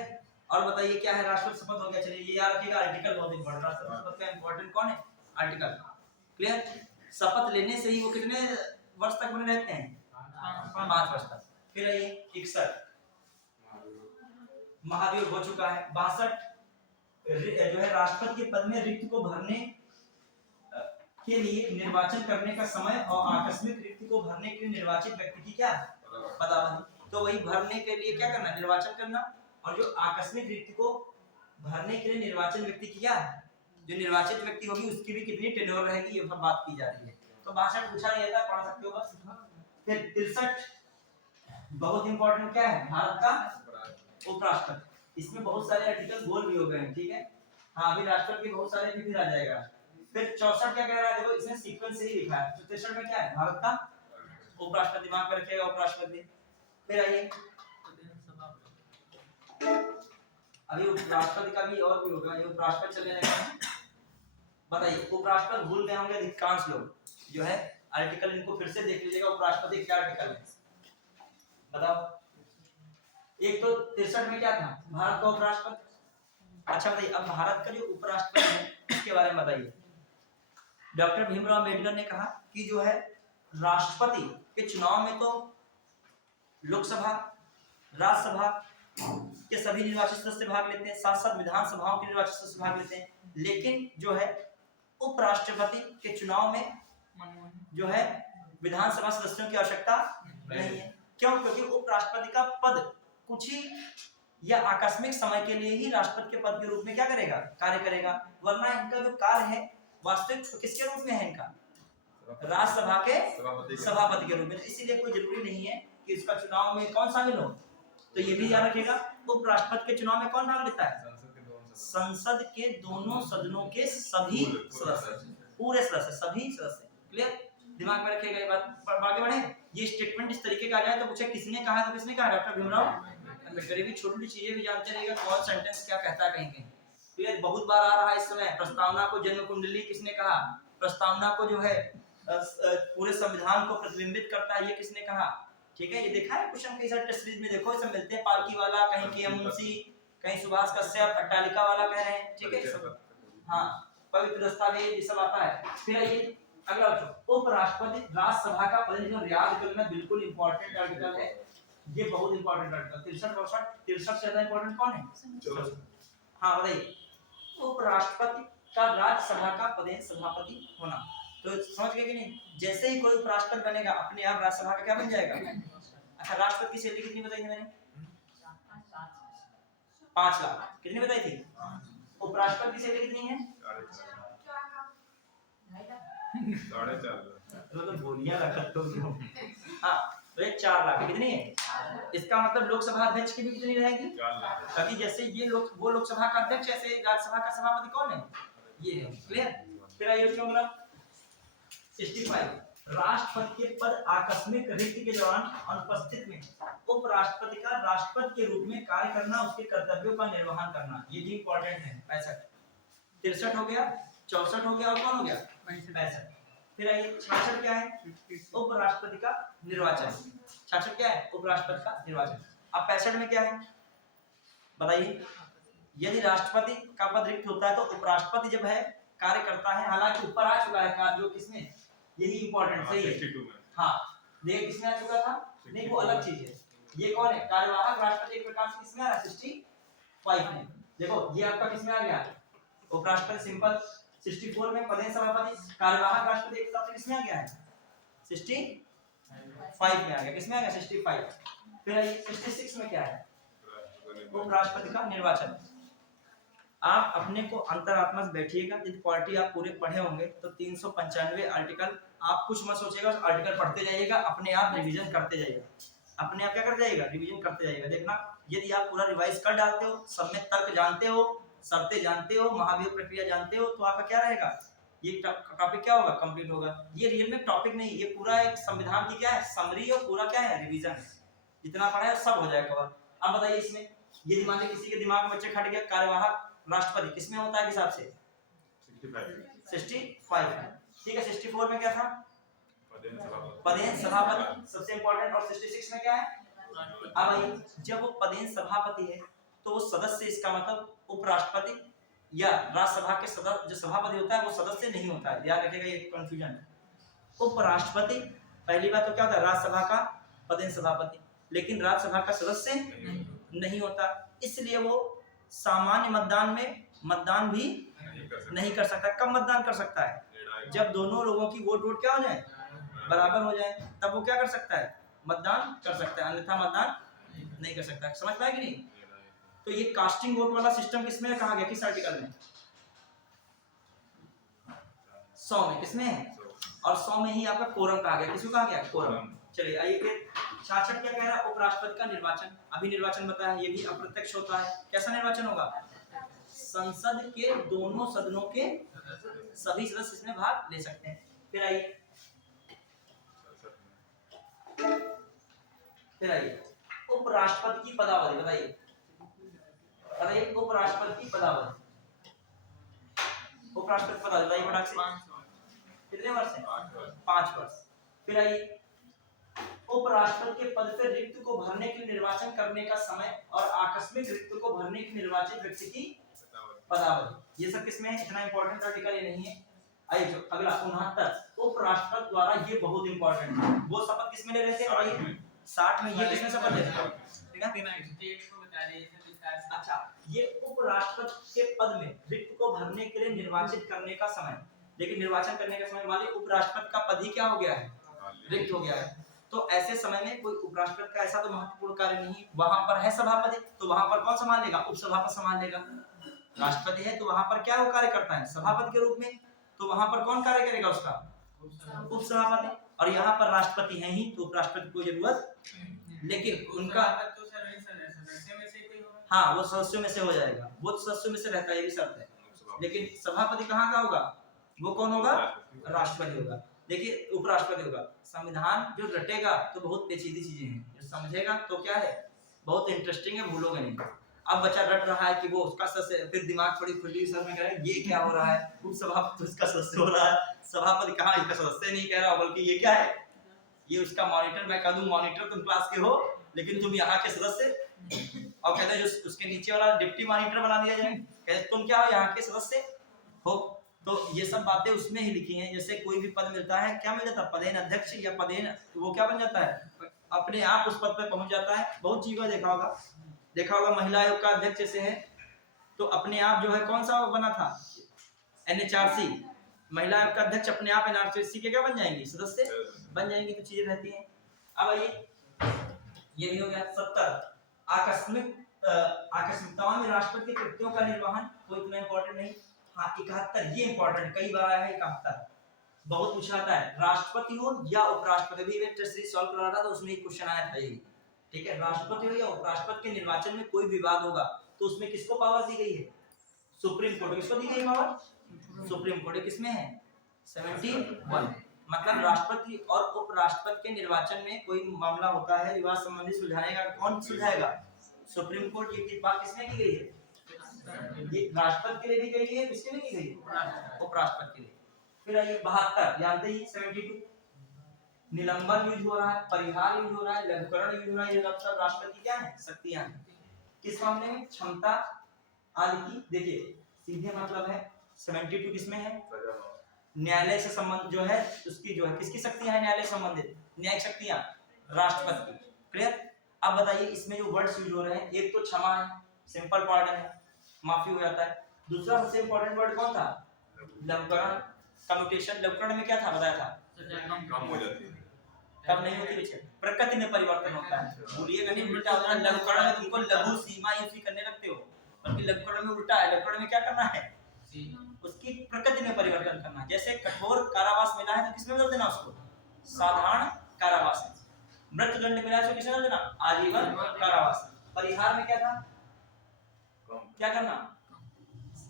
और बताइए क्या है राष्ट्रपति शपथ? हो गया। चलिए ये याद रखिएगा, आर्टिकल बहुत इंपॉर्टेंट। राष्ट्रपति शपथ का इंपॉर्टेंट कौन है? आर्टिकल। क्लियर? शपथ लेने से ही वो कितने वर्ष तक बने रहते हैं? 5 वर्ष तक। फिर आइए 61 महाभियोग हो चुका है। 62 जो है राष्ट्रपति के पद में रिक्त को भरने के लिए निर्वाचन करने का समय और आकस्मिक रिक्त को भरने के लिए निर्वाचित व्यक्ति की क्या पदावधि। तो वही भरने के लिए क्या करना, निर्वाचन करना, और जो आकस्मिक रिक्त को भरने के लिए निर्वाचन व्यक्ति की क्या है, जो निर्वाचित व्यक्ति होगी उसकी भी कितनी टेन्योर रहेगी, ये बात की जा रही है। तो 62 पूछा नहीं था, पढ़ सकते हो बस। फिर 63 बहुत इंपॉर्टेंट क्या है, भारत का उपराष्ट्रपति। इसमें बहुत सारे आर्टिकल गोल भी हो गए हैं, ठीक है। हाँ, अभी राष्ट्रपति के बहुत सारे फिर आ जाएगा। फिर 64 क्या कह रहा है, देखो इसने सीक्वेंस से ही लिखा है। तो 63 में क्या है, भारत का उपराष्ट्रपति, दिमाग में रखिएगा उपराष्ट्रपति। फिर आइए, अभी उपराष्ट्रपति का भी और भी होगा, ये उपराष्ट्रपति चले जाएगा। बताइए, उपराष्ट्रपति भूल गए होंगे अधिकांश लोग, जो है आर्टिकल इनको फिर से देख लीजिएगा। उपराष्ट्रपति क्या आर्टिकल है बताओ। एक तो 63 में क्या था, भारत का उपराष्ट्रपति। अच्छा बताइए, अब भारत का जो उपराष्ट्रपति है इसके बारे में बताइए। डॉक्टर भीमराव अम्बेडकर ने कहा कि जो है राष्ट्रपति के चुनाव में तो लोकसभा, राज्यसभा के सभी निर्वाचित सदस्य भाग लेते हैं, साथ साथ विधानसभाओं के निर्वाचित सदस्य भाग लेते हैं, लेकिन जो है उपराष्ट्रपति के चुनाव में जो है विधानसभा सदस्यों की आवश्यकता नहीं है। क्यों? क्योंकि उपराष्ट्रपति का पद कुछ ही या आकस्मिक समय के लिए ही राष्ट्रपति के पद के रूप में क्या करेगा, कार्य करेगा, वरना इनका जो कार्य है वास्तविक किसके रूप में है, इनका राज्यसभा के सभापति के रूप में। इसीलिए कोई जरूरी नहीं है कि इसका चुनाव में कौन शामिल हो। तो ये भी याद रखिएगा, उपराष्ट्रपति के चुनाव में कौन भाग लेता है, संसद के दोनों सदनों के सभी सदस्य, पूरे सदस्य, सभी सदस्य। क्लियर, दिमाग में रखिएगा ये बात। आगे बढ़े, ये स्टेटमेंट इस तरीके का आ जाए तो पूछे किसने कहा, तो किसने कहा, डॉक्टर भीमराव अम्बेडकर। भी छोटी चीजें भी जानते रहिएगा, कौन सेंटेंस क्या कहता है कहीं कहीं। क्लियर, बहुत बार आ रहा है इस समय। प्रस्तावना को जन्म कुंडली किसने कहा, प्रस्तावना को जो है पूरे संविधान को प्रतिबिंबित करता है, ये किसने कहा, ठीक है। ये देखा है क्वेश्चन कई सारे टेस्ट सीरीज में, देखो इसमें मिलते हैं, पालकी वाला, कहीं के मुंशी, कहीं सुभाष कश्यप, अट्टालिका वाला कह रहे हैं, ठीक है। हाँ, पवित्र दस्तावेज ये सब आता है। फिर ये अगला उपराष्ट्रपति राज्यसभा का पद याद करना बिल्कुल इंपॉर्टेंट आर्टिकल है, ये बहुत इंपॉर्टेंट आर्टिकल। 63 से ज्यादा इंपॉर्टेंट कौन है, हाँ बताइए। उपराष्ट्रपति का राज्यसभा का पदेन सभापति होना, तो समझ गए कि नहीं। जैसे ही कोई उपराष्ट्रपति बनेगा अपने आप राज्यसभा का क्या बन जाएगा। अच्छा, राष्ट्रपति की सैलरी कितनी बताई थी मैंने, 5 लाख। कितनी बताई थी, उपराष्ट्रपति की सैलरी कितनी है, 4.5। तो बोलिया रखत तो क्यों, हाँ तो ये 4 लाख कितनी है। इसका मतलब लोकसभा अध्यक्ष की भी कितनी रहेगी, ताकि जैसे ये वो लोकसभा का अध्यक्ष, ऐसे राज्यसभा का सभापति कौन है, ये है। क्लियर। फिर आइए 65, राष्ट्रपति के पद आकस्मिक रिक्त के दौरान अनुपस्थित में उपराष्ट्रपति का राष्ट्रपति के रूप में कार्य करना, उसके कर्तव्यों का निर्वहन करना, ये भी इंपॉर्टेंट है। 65 63 हो गया, 64 हो गया, और कौन हो गया 65। फिर आइए 66 क्या है, उपराष्ट्रपति का निर्वाचन। 66 क्या है, उपराष्ट्रपति का निर्वाचन। अब 65 में क्या है बताइए। यदि राष्ट्रपति का पद रिक्त होता है तो उपराष्ट्रपति जब है कार्य करता है, हालांकि ऊपर आ चुका है कार्य, जो किसमें, यही इंपॉर्टेंट सही है। हाँ देखिए किसमें आ चुका था, नहीं वो अलग चीज है। ये कौन है, कार्यवाहक राष्ट्रपति एक प्रकार से किसमें आ रहा है, 65 में। देखो ये आपका किसमें आ गया, उपराष्ट्रपति सिंपल। 64 में पदेन सभापति, कार्यवाहक राष्ट्रपति एक हिसाब से किसमें आ गया है, 65 में आ गया। किसमें आ गया, 65। फिर आइए 66 में क्या है, उपराष्ट्रपति का निर्वाचन। आप अपने को अंतरात्मा से बैठिएगा, यदि पॉलिटी आप पूरे पढ़े होंगे तो 395 आर्टिकल, आप कुछ मत सोचिएगा, आर्टिकल पढ़ते जाइएगा, अपने आप रिवीजन करते जाइएगा, अपने आप क्या करते जाइएगा, रिवीजन करते जाइएगा। देखना यदि आप पूरा रिवाइज कर डालते हो, सब में तर्क जानते हो, शर्तें जानते हो, महाभियोग प्रक्रिया जानते हो, तो आपका क्या रहेगा, ये टॉपिक क्या होगा, कंप्लीट होगा। ये रियल में टॉपिक नहीं, ये पूरा एक संविधान की क्या है, समरी, और पूरा क्या है, रिवीजन है। जितना पढ़ा है सब हो जाएगा कवर। अब बताइए इसमें, यदि मान लीजिए किसी के दिमाग में बच्चे खट गया, कार्यवाहक राष्ट्रपति किसमें होता है हिसाब से, 65 है, ठीक है। 64 में क्या था, पदेन सभापति सबसे इंपॉर्टेंट, और 66 में क्या है। अब आइए, जब वो पदेन सभापति है तो वो सदस्य, इसका मतलब उपराष्ट्रपति या राज्यसभा के सदस्य, जो सभापति होता है वो सदस्य नहीं होता है, याद रखिएगा, ये कंफ्यूजन है। उपराष्ट्रपति पहली बात तो क्या होता है, राज्यसभा का पदेन सभापति, लेकिन राज्यसभा का सदस्य नहीं होता। इसलिए वो सामान्य मतदान में मतदान भी नहीं कर सकता। कब मतदान कर सकता है? जब दोनों लोगों की वोट क्या हो जाए, बराबर हो जाए, तब वो क्या कर सकता है, मतदान कर सकता है, अन्यथा मतदान नहीं कर सकता। समझ पाए कि नहीं? तो ये कास्टिंग वोट वाला सिस्टम किसमें कहा गया, किस आर्टिकल में? 100 में। किसमें है? और 100 में ही आपका कोरम कहा गया। किसको कहा गया? कोरम। चलिए आइए फिर 66 क्या कह रहा है? उपराष्ट्रपति का निर्वाचन। अभी निर्वाचन बताया, ये भी अप्रत्यक्ष होता है। कैसा निर्वाचन होगा? संसद के दोनों सदनों के सभी सदस्य इसमें भाग ले सकते हैं। फिर आइए उपराष्ट्रपति की पदावधि बताइए। उपराष्ट्रपति की पदावधि, उपराष्ट्रपति पदावधि बताइए फटाक से। कितने वर्ष है? 5 वर्ष। फिर आइए उपराष्ट्रपति के पद पर रिक्त को भरने के लिए निर्वाचन करने का समय और आकस्मिक रिक्त को भरने के निर्वाचित व्यक्ति की पदावधि। ये सब किसमें है? इतना इंपॉर्टेंट आर्टिकल ये नहीं है। आइए जो अगला 69 उपराष्ट्रपति द्वारा, ये बहुत इंपॉर्टेंट है। वो शपथ किसमें ले रहे थे भाई? 60 में। ये किसमें शपथ लेते हैं? ठीक है। अच्छा, ये उपराष्ट्रपति के पद में रिक्त को भरने के लिए निर्वाचित करने का समय, लेकिन निर्वाचन करने का समय मान लीजिए उपराष्ट्रपति का पद ही क्या हो गया है? रिक्त हो गया है। तो ऐसे समय में कोई उपराष्ट्रपति का ऐसा तो महत्वपूर्ण कार्य नहीं, वहां पर है सभापति, तो वहां पर कौन संभालेगा? उपसभापति संभाल लेगा। राष्ट्रपति है तो वहां पर क्या वो कार्य करता है? सभापति के रूप में। तो वहां पर कौन कार्य करेगा उसका? उपसभापति। और यहाँ पर राष्ट्रपति है ही, तो उपराष्ट्रपति को जरूरत, लेकिन उनका हाँ वो सदस्यों में से हो जाएगा, वो सदस्यों में से रहता है, ये भी शर्त है। लेकिन सभापति कहाँ का होगा? वो कौन होगा? राष्ट्रपति होगा। देखिए उपराष्ट्रपति होगा। संविधान जो रटेगा तो बहुत पेचीदी चीजें हैं, जो समझेगा तो क्या है, बहुत इंटरेस्टिंग है, भूलोगे नहीं। अब बच्चा रट रहा है कि वो उसका सदस्य, फिर दिमाग थोड़ी खुली सर में कह रहा है ये क्या हो रहा है, उपसभापति उसका सदस्य हो रहा है, सभापति कहाँ इसका सदस्य नहीं कह रहा, बल्कि ये क्या है, ये उसका मॉनिटर। मैं कह दूं मॉनिटर तुम क्लास के हो, लेकिन तुम यहाँ के सदस्य। और कहते हैं जो उसके नीचे वाला डिप्टी मॉनिटर बना दिया जाए, कहते तुम क्या हो, यहाँ के सदस्य हो। तो ये सब बातें उसमें ही लिखी हैं। जैसे कोई भी पद मिलता है, क्या मिल जाता है? पदेन अध्यक्ष या पदेन, तो वो क्या बन जाता है? अपने आप उस पद पे पहुंच जाता है। बहुत चीजों देखा होगा महिला आयोग का अध्यक्ष जैसे है, तो अपने आप जो है कौन सा बना था? NHRC। महिला आयोग का अध्यक्ष अपने आप NHRC के क्या बन जाएंगी? सदस्य बन जाएंगी। तो चीजें रहती हैं। अब आइए ये भी हो गया। 70 आकस्मिकताओं में राष्ट्रपति के कृत्यों का निर्वहन, कोई इतना इंपॉर्टेंट नहीं। हाँ 71 ये इंपॉर्टेंट, कई बार आया है 71, बहुत पूछा जाता है। राष्ट्रपति हो या उपराष्ट्रपति, भी टेस्ट सीरीज सॉल्व करा था तो उसमें एक क्वेश्चन आया था ये। ठीक है, राष्ट्रपति हो या उपराष्ट्रपति के निर्वाचन में कोई विवाद होगा तो उसमें किसको पावर दी गई है? Supreme court. किसको दी गई पावर? Supreme court. किसमें है? 71। मतलब राष्ट्रपति और उपराष्ट्रपति के निर्वाचन में कोई मामला होता है विवाद संबंधी, सुलझाने का कौन सुलझाएगा? Supreme court. ये बात किसमें की गई है? ये राष्ट्रपति के लिए भी गई है, किसके लिए की गई है? उपराष्ट्रपति के लिए। फिर आइए 72 जानते ही 72 निलंबन यूज हो रहा है, परिहार यूज हो रहा है, लघुकरण यूज हो रहा है। ये सब राष्ट्रपति की क्या है? शक्तियां हैं। किस मामले में? क्षमता आदि की। देखिए सीधे मतलब है 72 किसमें है? न्यायालय से संबंध जो है उसकी जो है, किसकी शक्तियां है न्यायालय संबंधित? न्यायिक शक्तियां राष्ट्रपति की। क्लियर? अब बताइए इसमें जो वर्ड्स यूज हो रहे हैं, एक तो क्षमा है, सिंपल पार्डन है, माफी हो जाता है। दूसरा सबसे इंपॉर्टेंट वर्ड कौन था? लघुकरण, कम्यूटेशन। लघुकरण में क्या था बताया था? कम हो जाती है, कम नहीं होती, प्रकृति में परिवर्तन होता है। भूलिएगा नहीं, उल्टा होता है। लघुकरण में तुमको लघु सीमा यूज करने लगते हो, बल्कि लघुकरण में उल्टा है। लघुकरण में क्या करना है? उसकी प्रकृति में परिवर्तन करना। जैसे कठोर कारावास मिला है तो किसमें बदल देना उसको? साधारण कारावास। मृत्युदंड मिला है तो किसमें बदल देना? आजीवन कारावास। परिहार में क्या था? क्या करना?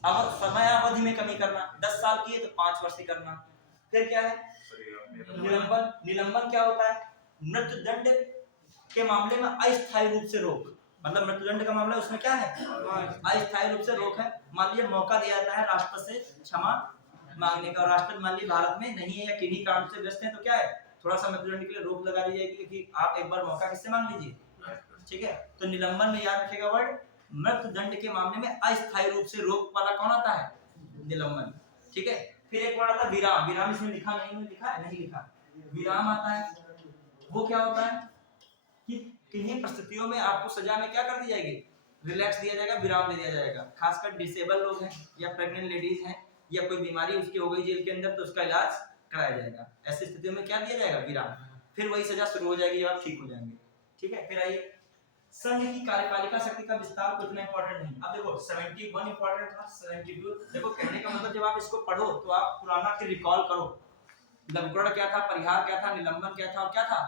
अब समय अवधि में कमी करना। 10 साल की है तो 5 वर्ष की करना। फिर क्या है? निलंबन। निलंबन क्या होता है? मृत्युदंड के मामले में अस्थायी रूप से रोक। मतलब मृत्युदंड का मामला उसमें क्या है? अस्थायी रूप से रोक है। मान लीजिए मौका दिया जाता है राष्ट्रपति से क्षमा मांगने का, राष्ट्रपति मान लीजिए भारत में नहीं है या किन्हीं कारण से व्यस्त है, तो क्या है? थोड़ा सा मृत्युदंड के लिए रोक लगा दी जाएगी कि आप एक बार मौका किससे मांग लीजिए। ठीक है, तो निलंबन में याद रखिएगा वर्ड, मृत्युदंड के मामले में अस्थायी रूप से रोक वाला कौन आता है? निलंबन। ठीक है, फिर एक वर्ड आता है विराम। विराम इसमें लिखा नहीं, लिखा है नहीं लिखा, विराम आता है। वो क्या होता है कि किन्हीं परिस्थितियों में आपको सजा में क्या कर दी जाएगी? रिलैक्स दिया जाएगा, विराम दे दिया जाएगा। खासकर डिसेबल लोग हैं या प्रेग्नेंट लेडीज हैं या कोई बीमारी उसकी हो गई जेल के अंदर तो उसका इलाज कराया जाएगा। ऐसी स्थितियों में क्या दिया जाएगा? विराम। फिर वही सजा शुरू हो जाएगी जब आप ठीक हो जाएंगे। ठीक है, फिर आइए संघ की कार्यपालिका शक्ति का विस्तार को इतना इंपॉर्टेंट नहीं। अब देखो 71 इंपॉर्टेंट था, 72 देखो कहने का मतलब जब आप इसको पढ़ो तो आप पुराना फिर रिकॉल करो। लघुकरण क्या था, परिहार क्या था, निलंबन क्या था और क्या था,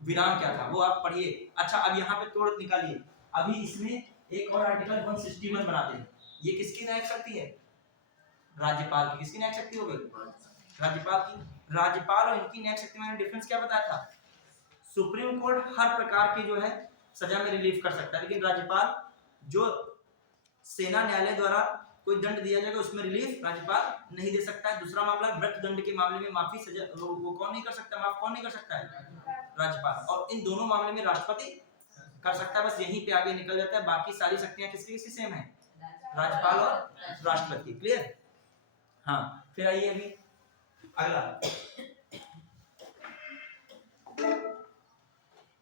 विराम क्या था, वो आप पढ़िए। अच्छा अब यहाँ पे तोड़ निकालिए। अभी इसमें एक और आर्टिकल 161 बनाते हैं। ये किसकी न्यायिक शक्ति है? राज्यपाल की। किसकी न्यायिक शक्ति हो गई? राज्यपाल की। राज्यपाल और इनकी न्यायिक शक्ति में डिफरेंस क्या बताया था? सुप्रीम कोर्ट हर प्रकार की जो है सजा में रिलीफ कर सकता है, लेकिन राज्यपाल जो सेना न्यायालय द्वारा कोई दंड दिया जाएगा उसमें रिलीफ राज्यपाल नहीं दे सकता है। दूसरा मामला मृत्यु दंड के मामले में माफी सजा वो कौन नहीं कर सकता, माफ कौन नहीं कर सकता है? राज्यपाल। और इन दोनों मामले में राष्ट्रपति कर सकता है। बस यहीं पे आगे निकल जाता है, बाकी सारी शक्तियां किसकी किसकी सेम है? राज्यपाल और राष्ट्रपति। क्लियर? हाँ, फिर आइए अभी अगला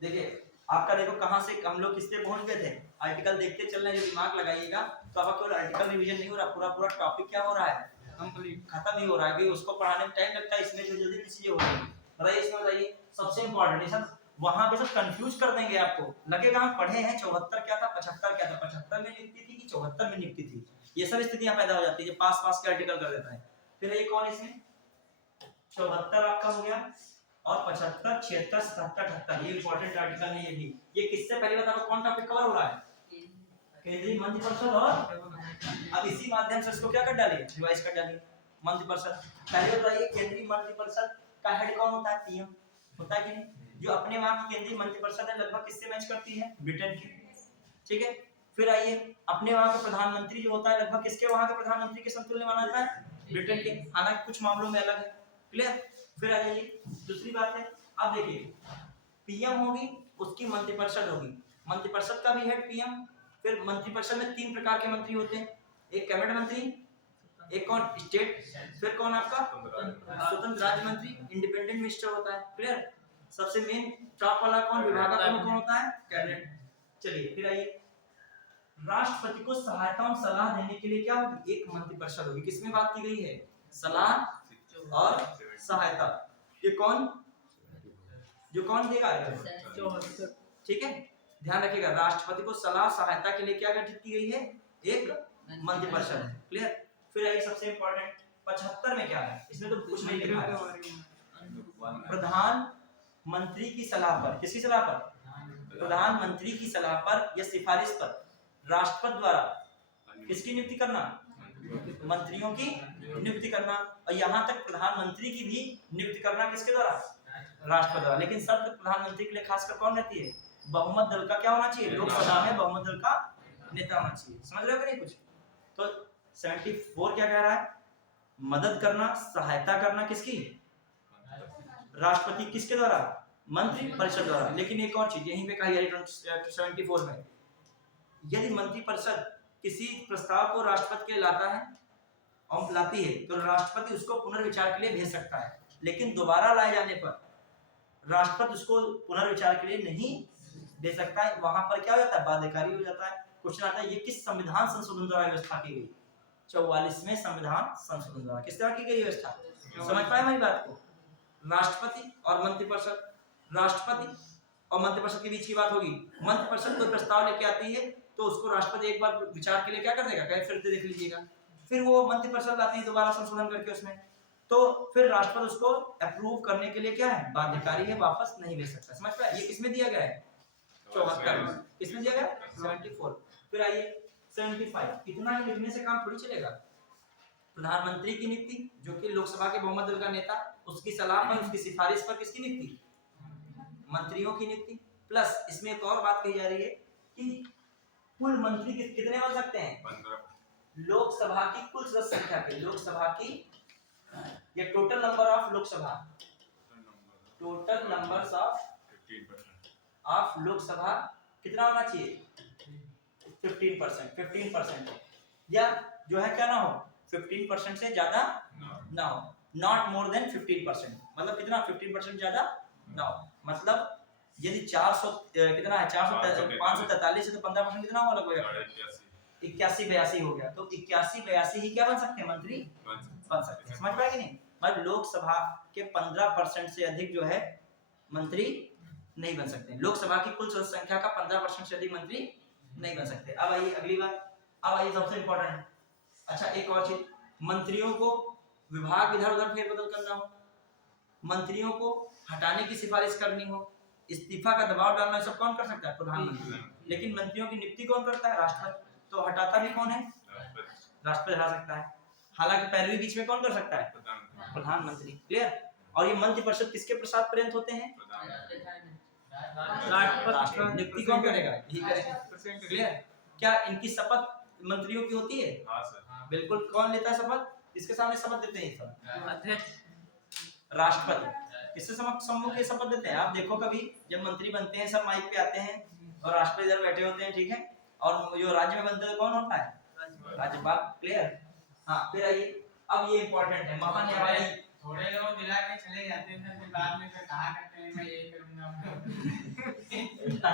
देखिए आपका, देखो कहां से हम लोग किस पे पहुंच गए थे। आर्टिकल देखते चल रहे हैं, दिमाग लगाइएगा तो आपका केवल आर्टिकल रिवीजन नहीं हो रहा, पूरा पूरा टॉपिक क्या हो रहा है? कंप्लीट, खत्म ही हो रहा है। कि उसको पढ़ाने में टाइम लगता है, इसमें जो जल्दी चीजें हो रही है। बताइए इसमें, बताइए सबसे इंपॉर्टेंट सब वहां पे सब कंफ्यूज कर देंगे आपको। लगेगा हम पढ़े हैं 74 क्या था, 75 क्या था, 75 में नियुक्ति थी कि 74 में नियुक्ति थी। ये सब स्थितियां पैदा हो जाती है जब पास पास के आर्टिकल कर देता है। फिर ये कौन इसमें 74 आपका हो गया और 75, 76, 77, 78 ये इंपॉर्टेंट आर्टिकल है। ये भी ये किससे पहले बताओ कौन टॉपिक कवर हो रहा है? केंद्रीय मंत्रिपरिषद। और अब इसी माध्यम से इसको क्या कर डालिए, रिवाइज कर डालिए। मंत्रिपरिषद पहले बताइए, केंद्रीय मंत्रिपरिषद का हेड कौन होता है? पीएम होता है कि नहीं? जो अपने वहां की केंद्रीय मंत्रिपरिषद है लगभग किससे मैच करती है? ब्रिटेन की। ठीक है, फिर आइए अपने वहां का प्रधानमंत्री जो होता है लगभग किसके वहां के प्रधानमंत्री के समतुल्य माना जाता है? ब्रिटेन के। हालांकि कुछ मामलों में अलग है। क्लियर? फिर आ जाइए दूसरी बात है, अब देखिए पीएम होगी उसकी मंत्रिपरिषद होगी, मंत्रिपरिषद का भी हेड पीएम। फिर मंत्रिपरिषद में 3 प्रकार के मंत्री होते हैं, एक कैबिनेट मंत्री, एक कौन स्टेट, फिर कौन आपका स्वतंत्र राज्य मंत्री, इंडिपेंडेंट मिनिस्टर होता है। क्लियर? सबसे मेन टॉप वाला कौन, विभाग कौन होता है? कैबिनेट। चलिए फिर आइए, राष्ट्रपति को सहायता और सलाह देने के लिए क्या होगी? एक मंत्रिपरिषद होगी। किसमें बात की गई है? सलाह और सहायता। ये कौन, जो कौन देगा? ठीक है, ध्यान रखिएगा राष्ट्रपति को सलाह सहायता के लिए क्या गठित की गई है? एक मंत्रिपरिषद है। क्लियर? फिर आइए सबसे इंपॉर्टेंट 75 में क्या है? इसमें तो कुछ नहीं लिखा है। प्रधानमंत्री की सलाह पर, किसकी सलाह पर? प्रधानमंत्री की सलाह पर या सिफारिश पर राष्ट्रपति द्वारा किसकी नियुक्ति करना? मंत्रियों की नियुक्ति करना। और यहाँ तक प्रधानमंत्री की भी नियुक्ति करना किसके द्वारा? राष्ट्रपति द्वारा। लेकिन शर्त प्रधानमंत्री के लिए खासकर कौन रहती है? बहुमत दल का क्या होना चाहिए? लोकसभा में बहुमत दल का नेता होना चाहिए। समझ रहे हो कि नहीं कुछ? तो 74 क्या कह रहा है? मदद करना, सहायता करना किसकी? राष्ट्रपति। किसके द्वारा? मंत्री परिषद द्वारा। लेकिन एक और चीज यहीं पे कही है 74 में, यदि मंत्रिपरिषद किसी प्रस्ताव को राष्ट्रपति के लाता है और लाती है तो राष्ट्रपति उसको पुनर्विचार के लिए भेज सकता है, लेकिन दोबारा लाए जाने पर राष्ट्रपति उसको पुनर्विचार के लिए नहीं दे सकता है। वहां पर क्या हो जाता है? बाध्यकारी हो जाता है। क्वेश्चन आता है ये किस संविधान संशोधन द्वारा व्यवस्था की गई? 44वें संविधान संशोधन द्वारा। किस तरह की गई व्यवस्था? समझ पाए हमारी बात को? राष्ट्रपति और मंत्रिपरिषद, राष्ट्रपति और मंत्रिपरिषद के बीच की बात होगी। मंत्रिपरिषद कोई प्रस्ताव लेके आती है तो उसको राष्ट्रपति एक बार विचार के लिए क्या कर देगा? कहीं फिर देख लीजिएगा। फिर वो मंत्रिपरिषद लाती है दोबारा संशोधन करके उसमें, तो फिर राष्ट्रपति उसको अप्रूव करने के लिए क्या है? बाध्यकारी है, वापस नहीं ले सकता। समझ पाए? ये किसमें दिया गया है? 74 में। किसमें दिया गया? 74। फिर आइए 75। इतना ही लिखने से काम थोड़ी चलेगा। प्रधानमंत्री की नियुक्ति जो कि लोकसभा के बहुमत दल का नेता, उसकी सलाह पर, उसकी सिफारिश पर किसकी नियुक्ति? मंत्रियों की नियुक्ति। प्लस इसमें एक और बात कही जा रही है कि कुल मंत्री कितने हो सकते हैं? 15। लोकसभा की कुल सदस्य संख्या के, लोकसभा की या total number of Lok Sabha, total numbers of 15% Lok Sabha कितना होना चाहिए? 15%। या जो है क्या ना हो? 15% से ज्यादा ना हो। Not more than 15%। मतलब कितना? 15% ज्यादा ना हो। मतलब यदि 400 कितना है 400 543 है तो 15% कितना हुआ लगभग 81 82 हो गया। तो 81 82 ही क्या बन सकते हैं मंत्री बन सकते हैं। समझ पाए कि नहीं? मतलब लोकसभा के 15% से अधिक जो है मंत्री नहीं बन सकते। लोकसभा की कुल संख्या का 15% से अधिक मंत्री नहीं बन सकते। अब आइए अगली बात, अब आइए सबसे इंपॉर्टेंट। अच्छा एक और चीज, मंत्रियों को विभाग इधर उधर फेरबदल करना हो, मंत्रियों को हटाने की सिफारिश करनी हो, इस्तीफा का दबाव डालना, सब कौन कर सकता है? प्रधानमंत्री। लेकिन मंत्रियों की नियुक्ति कौन करता है? राष्ट्रपति। तो हटाता भी कौन है? राष्ट्रपति हटा सकता है। हालांकि पैरवी बीच में कौन कर सकता है? प्रधानमंत्री। क्लियर? और ये मंत्रिपरिषद किसके प्रसाद पर्यंत होते हैं? राष्ट्रपति। नियुक्ति कौन करेगा? यही करेगा। क्लियर? क्या इनकी शपथ मंत्रियों की होती है? बिल्कुल। कौन लेता है शपथ? किसके सामने शपथ देते हैं? सब राष्ट्रपति। किससे सम्मुख ये शपथ देते हैं? आप देखो कभी जब मंत्री बनते हैं सब माइक पे आते हैं और राष्ट्रपति इधर बैठे होते हैं, ठीक है, और जो राज्य में बनते हैं कौन होता है? राज्यपाल। क्लियर? हाँ फिर आइए, अब ये इंपॉर्टेंट है, महान्यायवादी। थोड़े लोग दिला के चले जाते हैं फिर बाद में फिर कहा करते हैं मैं ये करूंगा।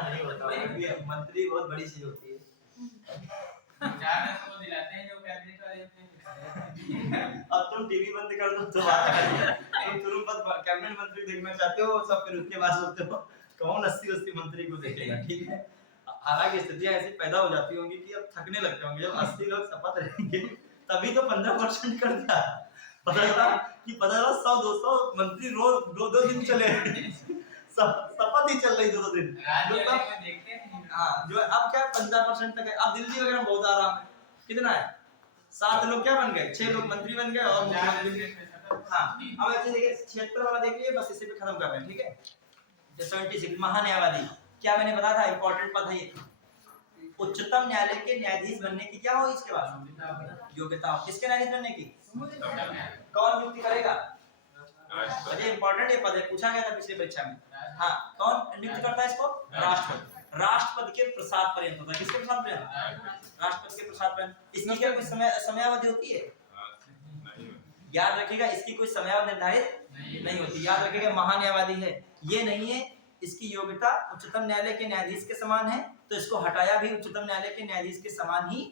नहीं होता, मंत्री बहुत बड़ी चीज होती है। ज्यादा तो दिलाते हैं जो कैबिनेट वाले होते हैं। अब तुम टीवी बंद कर दो तो बात है, तुम तुरंत कैबिनेट मंत्री देखना चाहते हो सब, फिर उसके बाद सोचते हो कौन 80 मंत्री को देखेगा, ठीक है। हालांकि स्थितियां ऐसी पैदा हो जाती होंगी कि अब थकने लगते होंगे। जब 80 लोग शपथ रहेंगे तभी तो 15% कर दिया। पता चला 100 200 मंत्री रोज 2 दिन चले शपथ ही चल रही 2 दिन। हाँ जो अब क्या 15% तक है। अब दिल्ली वगैरह बहुत आराम है। कितना है? 7 लोग क्या बन गए? 6 लोग मंत्री बन गए और मुख्यमंत्री। हाँ अब ऐसे देखिए 76 वाला देखिए, बस इसी पे खत्म कर रहे हैं, ठीक है। 76 महान्यायवादी, क्या मैंने बताया था? इंपॉर्टेंट पद है ये। उच्चतम न्यायालय के न्यायाधीश बनने की क्या हो इसके बाद? योग्यता। किसके न्यायाधीश बनने की? कौन नियुक्ति करेगा? अरे इंपॉर्टेंट ये पद है, पूछा गया था पिछली परीक्षा में। हाँ कौन नियुक्त करता है इसको? राष्ट्रपति। राष्ट्रपति के प्रसाद पर्यंत होता है। किसके प्रसाद पर्यंत? राष्ट्रपति के प्रसाद पर्यंत। इसकी क्या कोई समयावधि होती है? याद रखिएगा, इसकी कोई समयावधि निर्धारित नहीं होती। याद रखिएगा महान्यायवादी है, ये नहीं है। इसकी योग्यता उच्चतम न्यायालय के न्यायाधीश के समान है, तो इसको हटाया भी उच्चतम न्यायालय के न्यायाधीश के समान ही,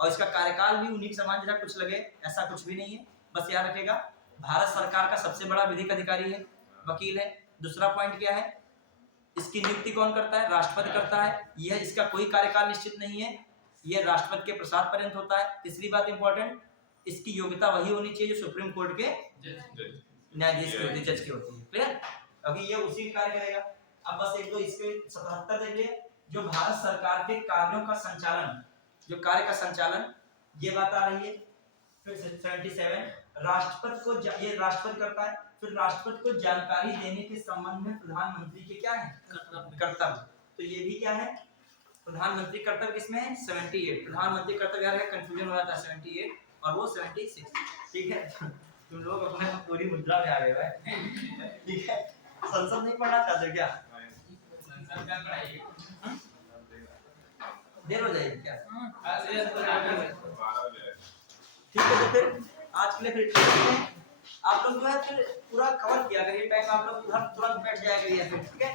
और इसका कार्यकाल भी उन्हीं के समान जैसा कुछ लगे, ऐसा कुछ भी नहीं है। बस याद रखिएगा भारत सरकार का सबसे बड़ा विधिक अधिकारी है, वकील है। दूसरा पॉइंट क्या है? इसकी नियुक्ति कौन करता है? राष्ट्रपति करता है। यह इसका कोई कार्यकाल निश्चित नहीं है, यह राष्ट्रपति के प्रसाद पर्यंत होता है। तीसरी बात इंपॉर्टेंट, इसकी योग्यता वही होनी चाहिए जो सुप्रीम कोर्ट के न्यायाधीश की होती है, जज की होती है। क्लियर? अभी ये उसी कार्य करेगा। अब बस एक दो इसके 77 देखिए, जो भारत सरकार के कार्यों का संचालन, जो कार्य का संचालन, ये बात आ रही है। फिर 77 राष्ट्रपति को, ये राष्ट्रपति करता है। फिर राष्ट्रपति को जानकारी देने के संबंध में प्रधानमंत्री के क्या है? कर्तव्य। तो ये भी क्या है? प्रधानमंत्री कर्तव्य किसमें है? 78। प्रधानमंत्री कर्तव्य यार है, कंफ्यूजन हो जाता है 78 और वो 76, ठीक है। तुम लोग अपने पूरी मुद्रा में आ गए भाई, ठीक है। संसद नहीं पढ़ना चाहते क्या? संसद का पढ़ाई देर हो जाएगी क्या? ठीक है तो फिर आज के लिए फिर ठीक है। आप लोग जो है फिर पूरा कवर किया करिए, टाइम आप लोग उधर तुरंत बैठ जाया करिए फिर, ठीक है।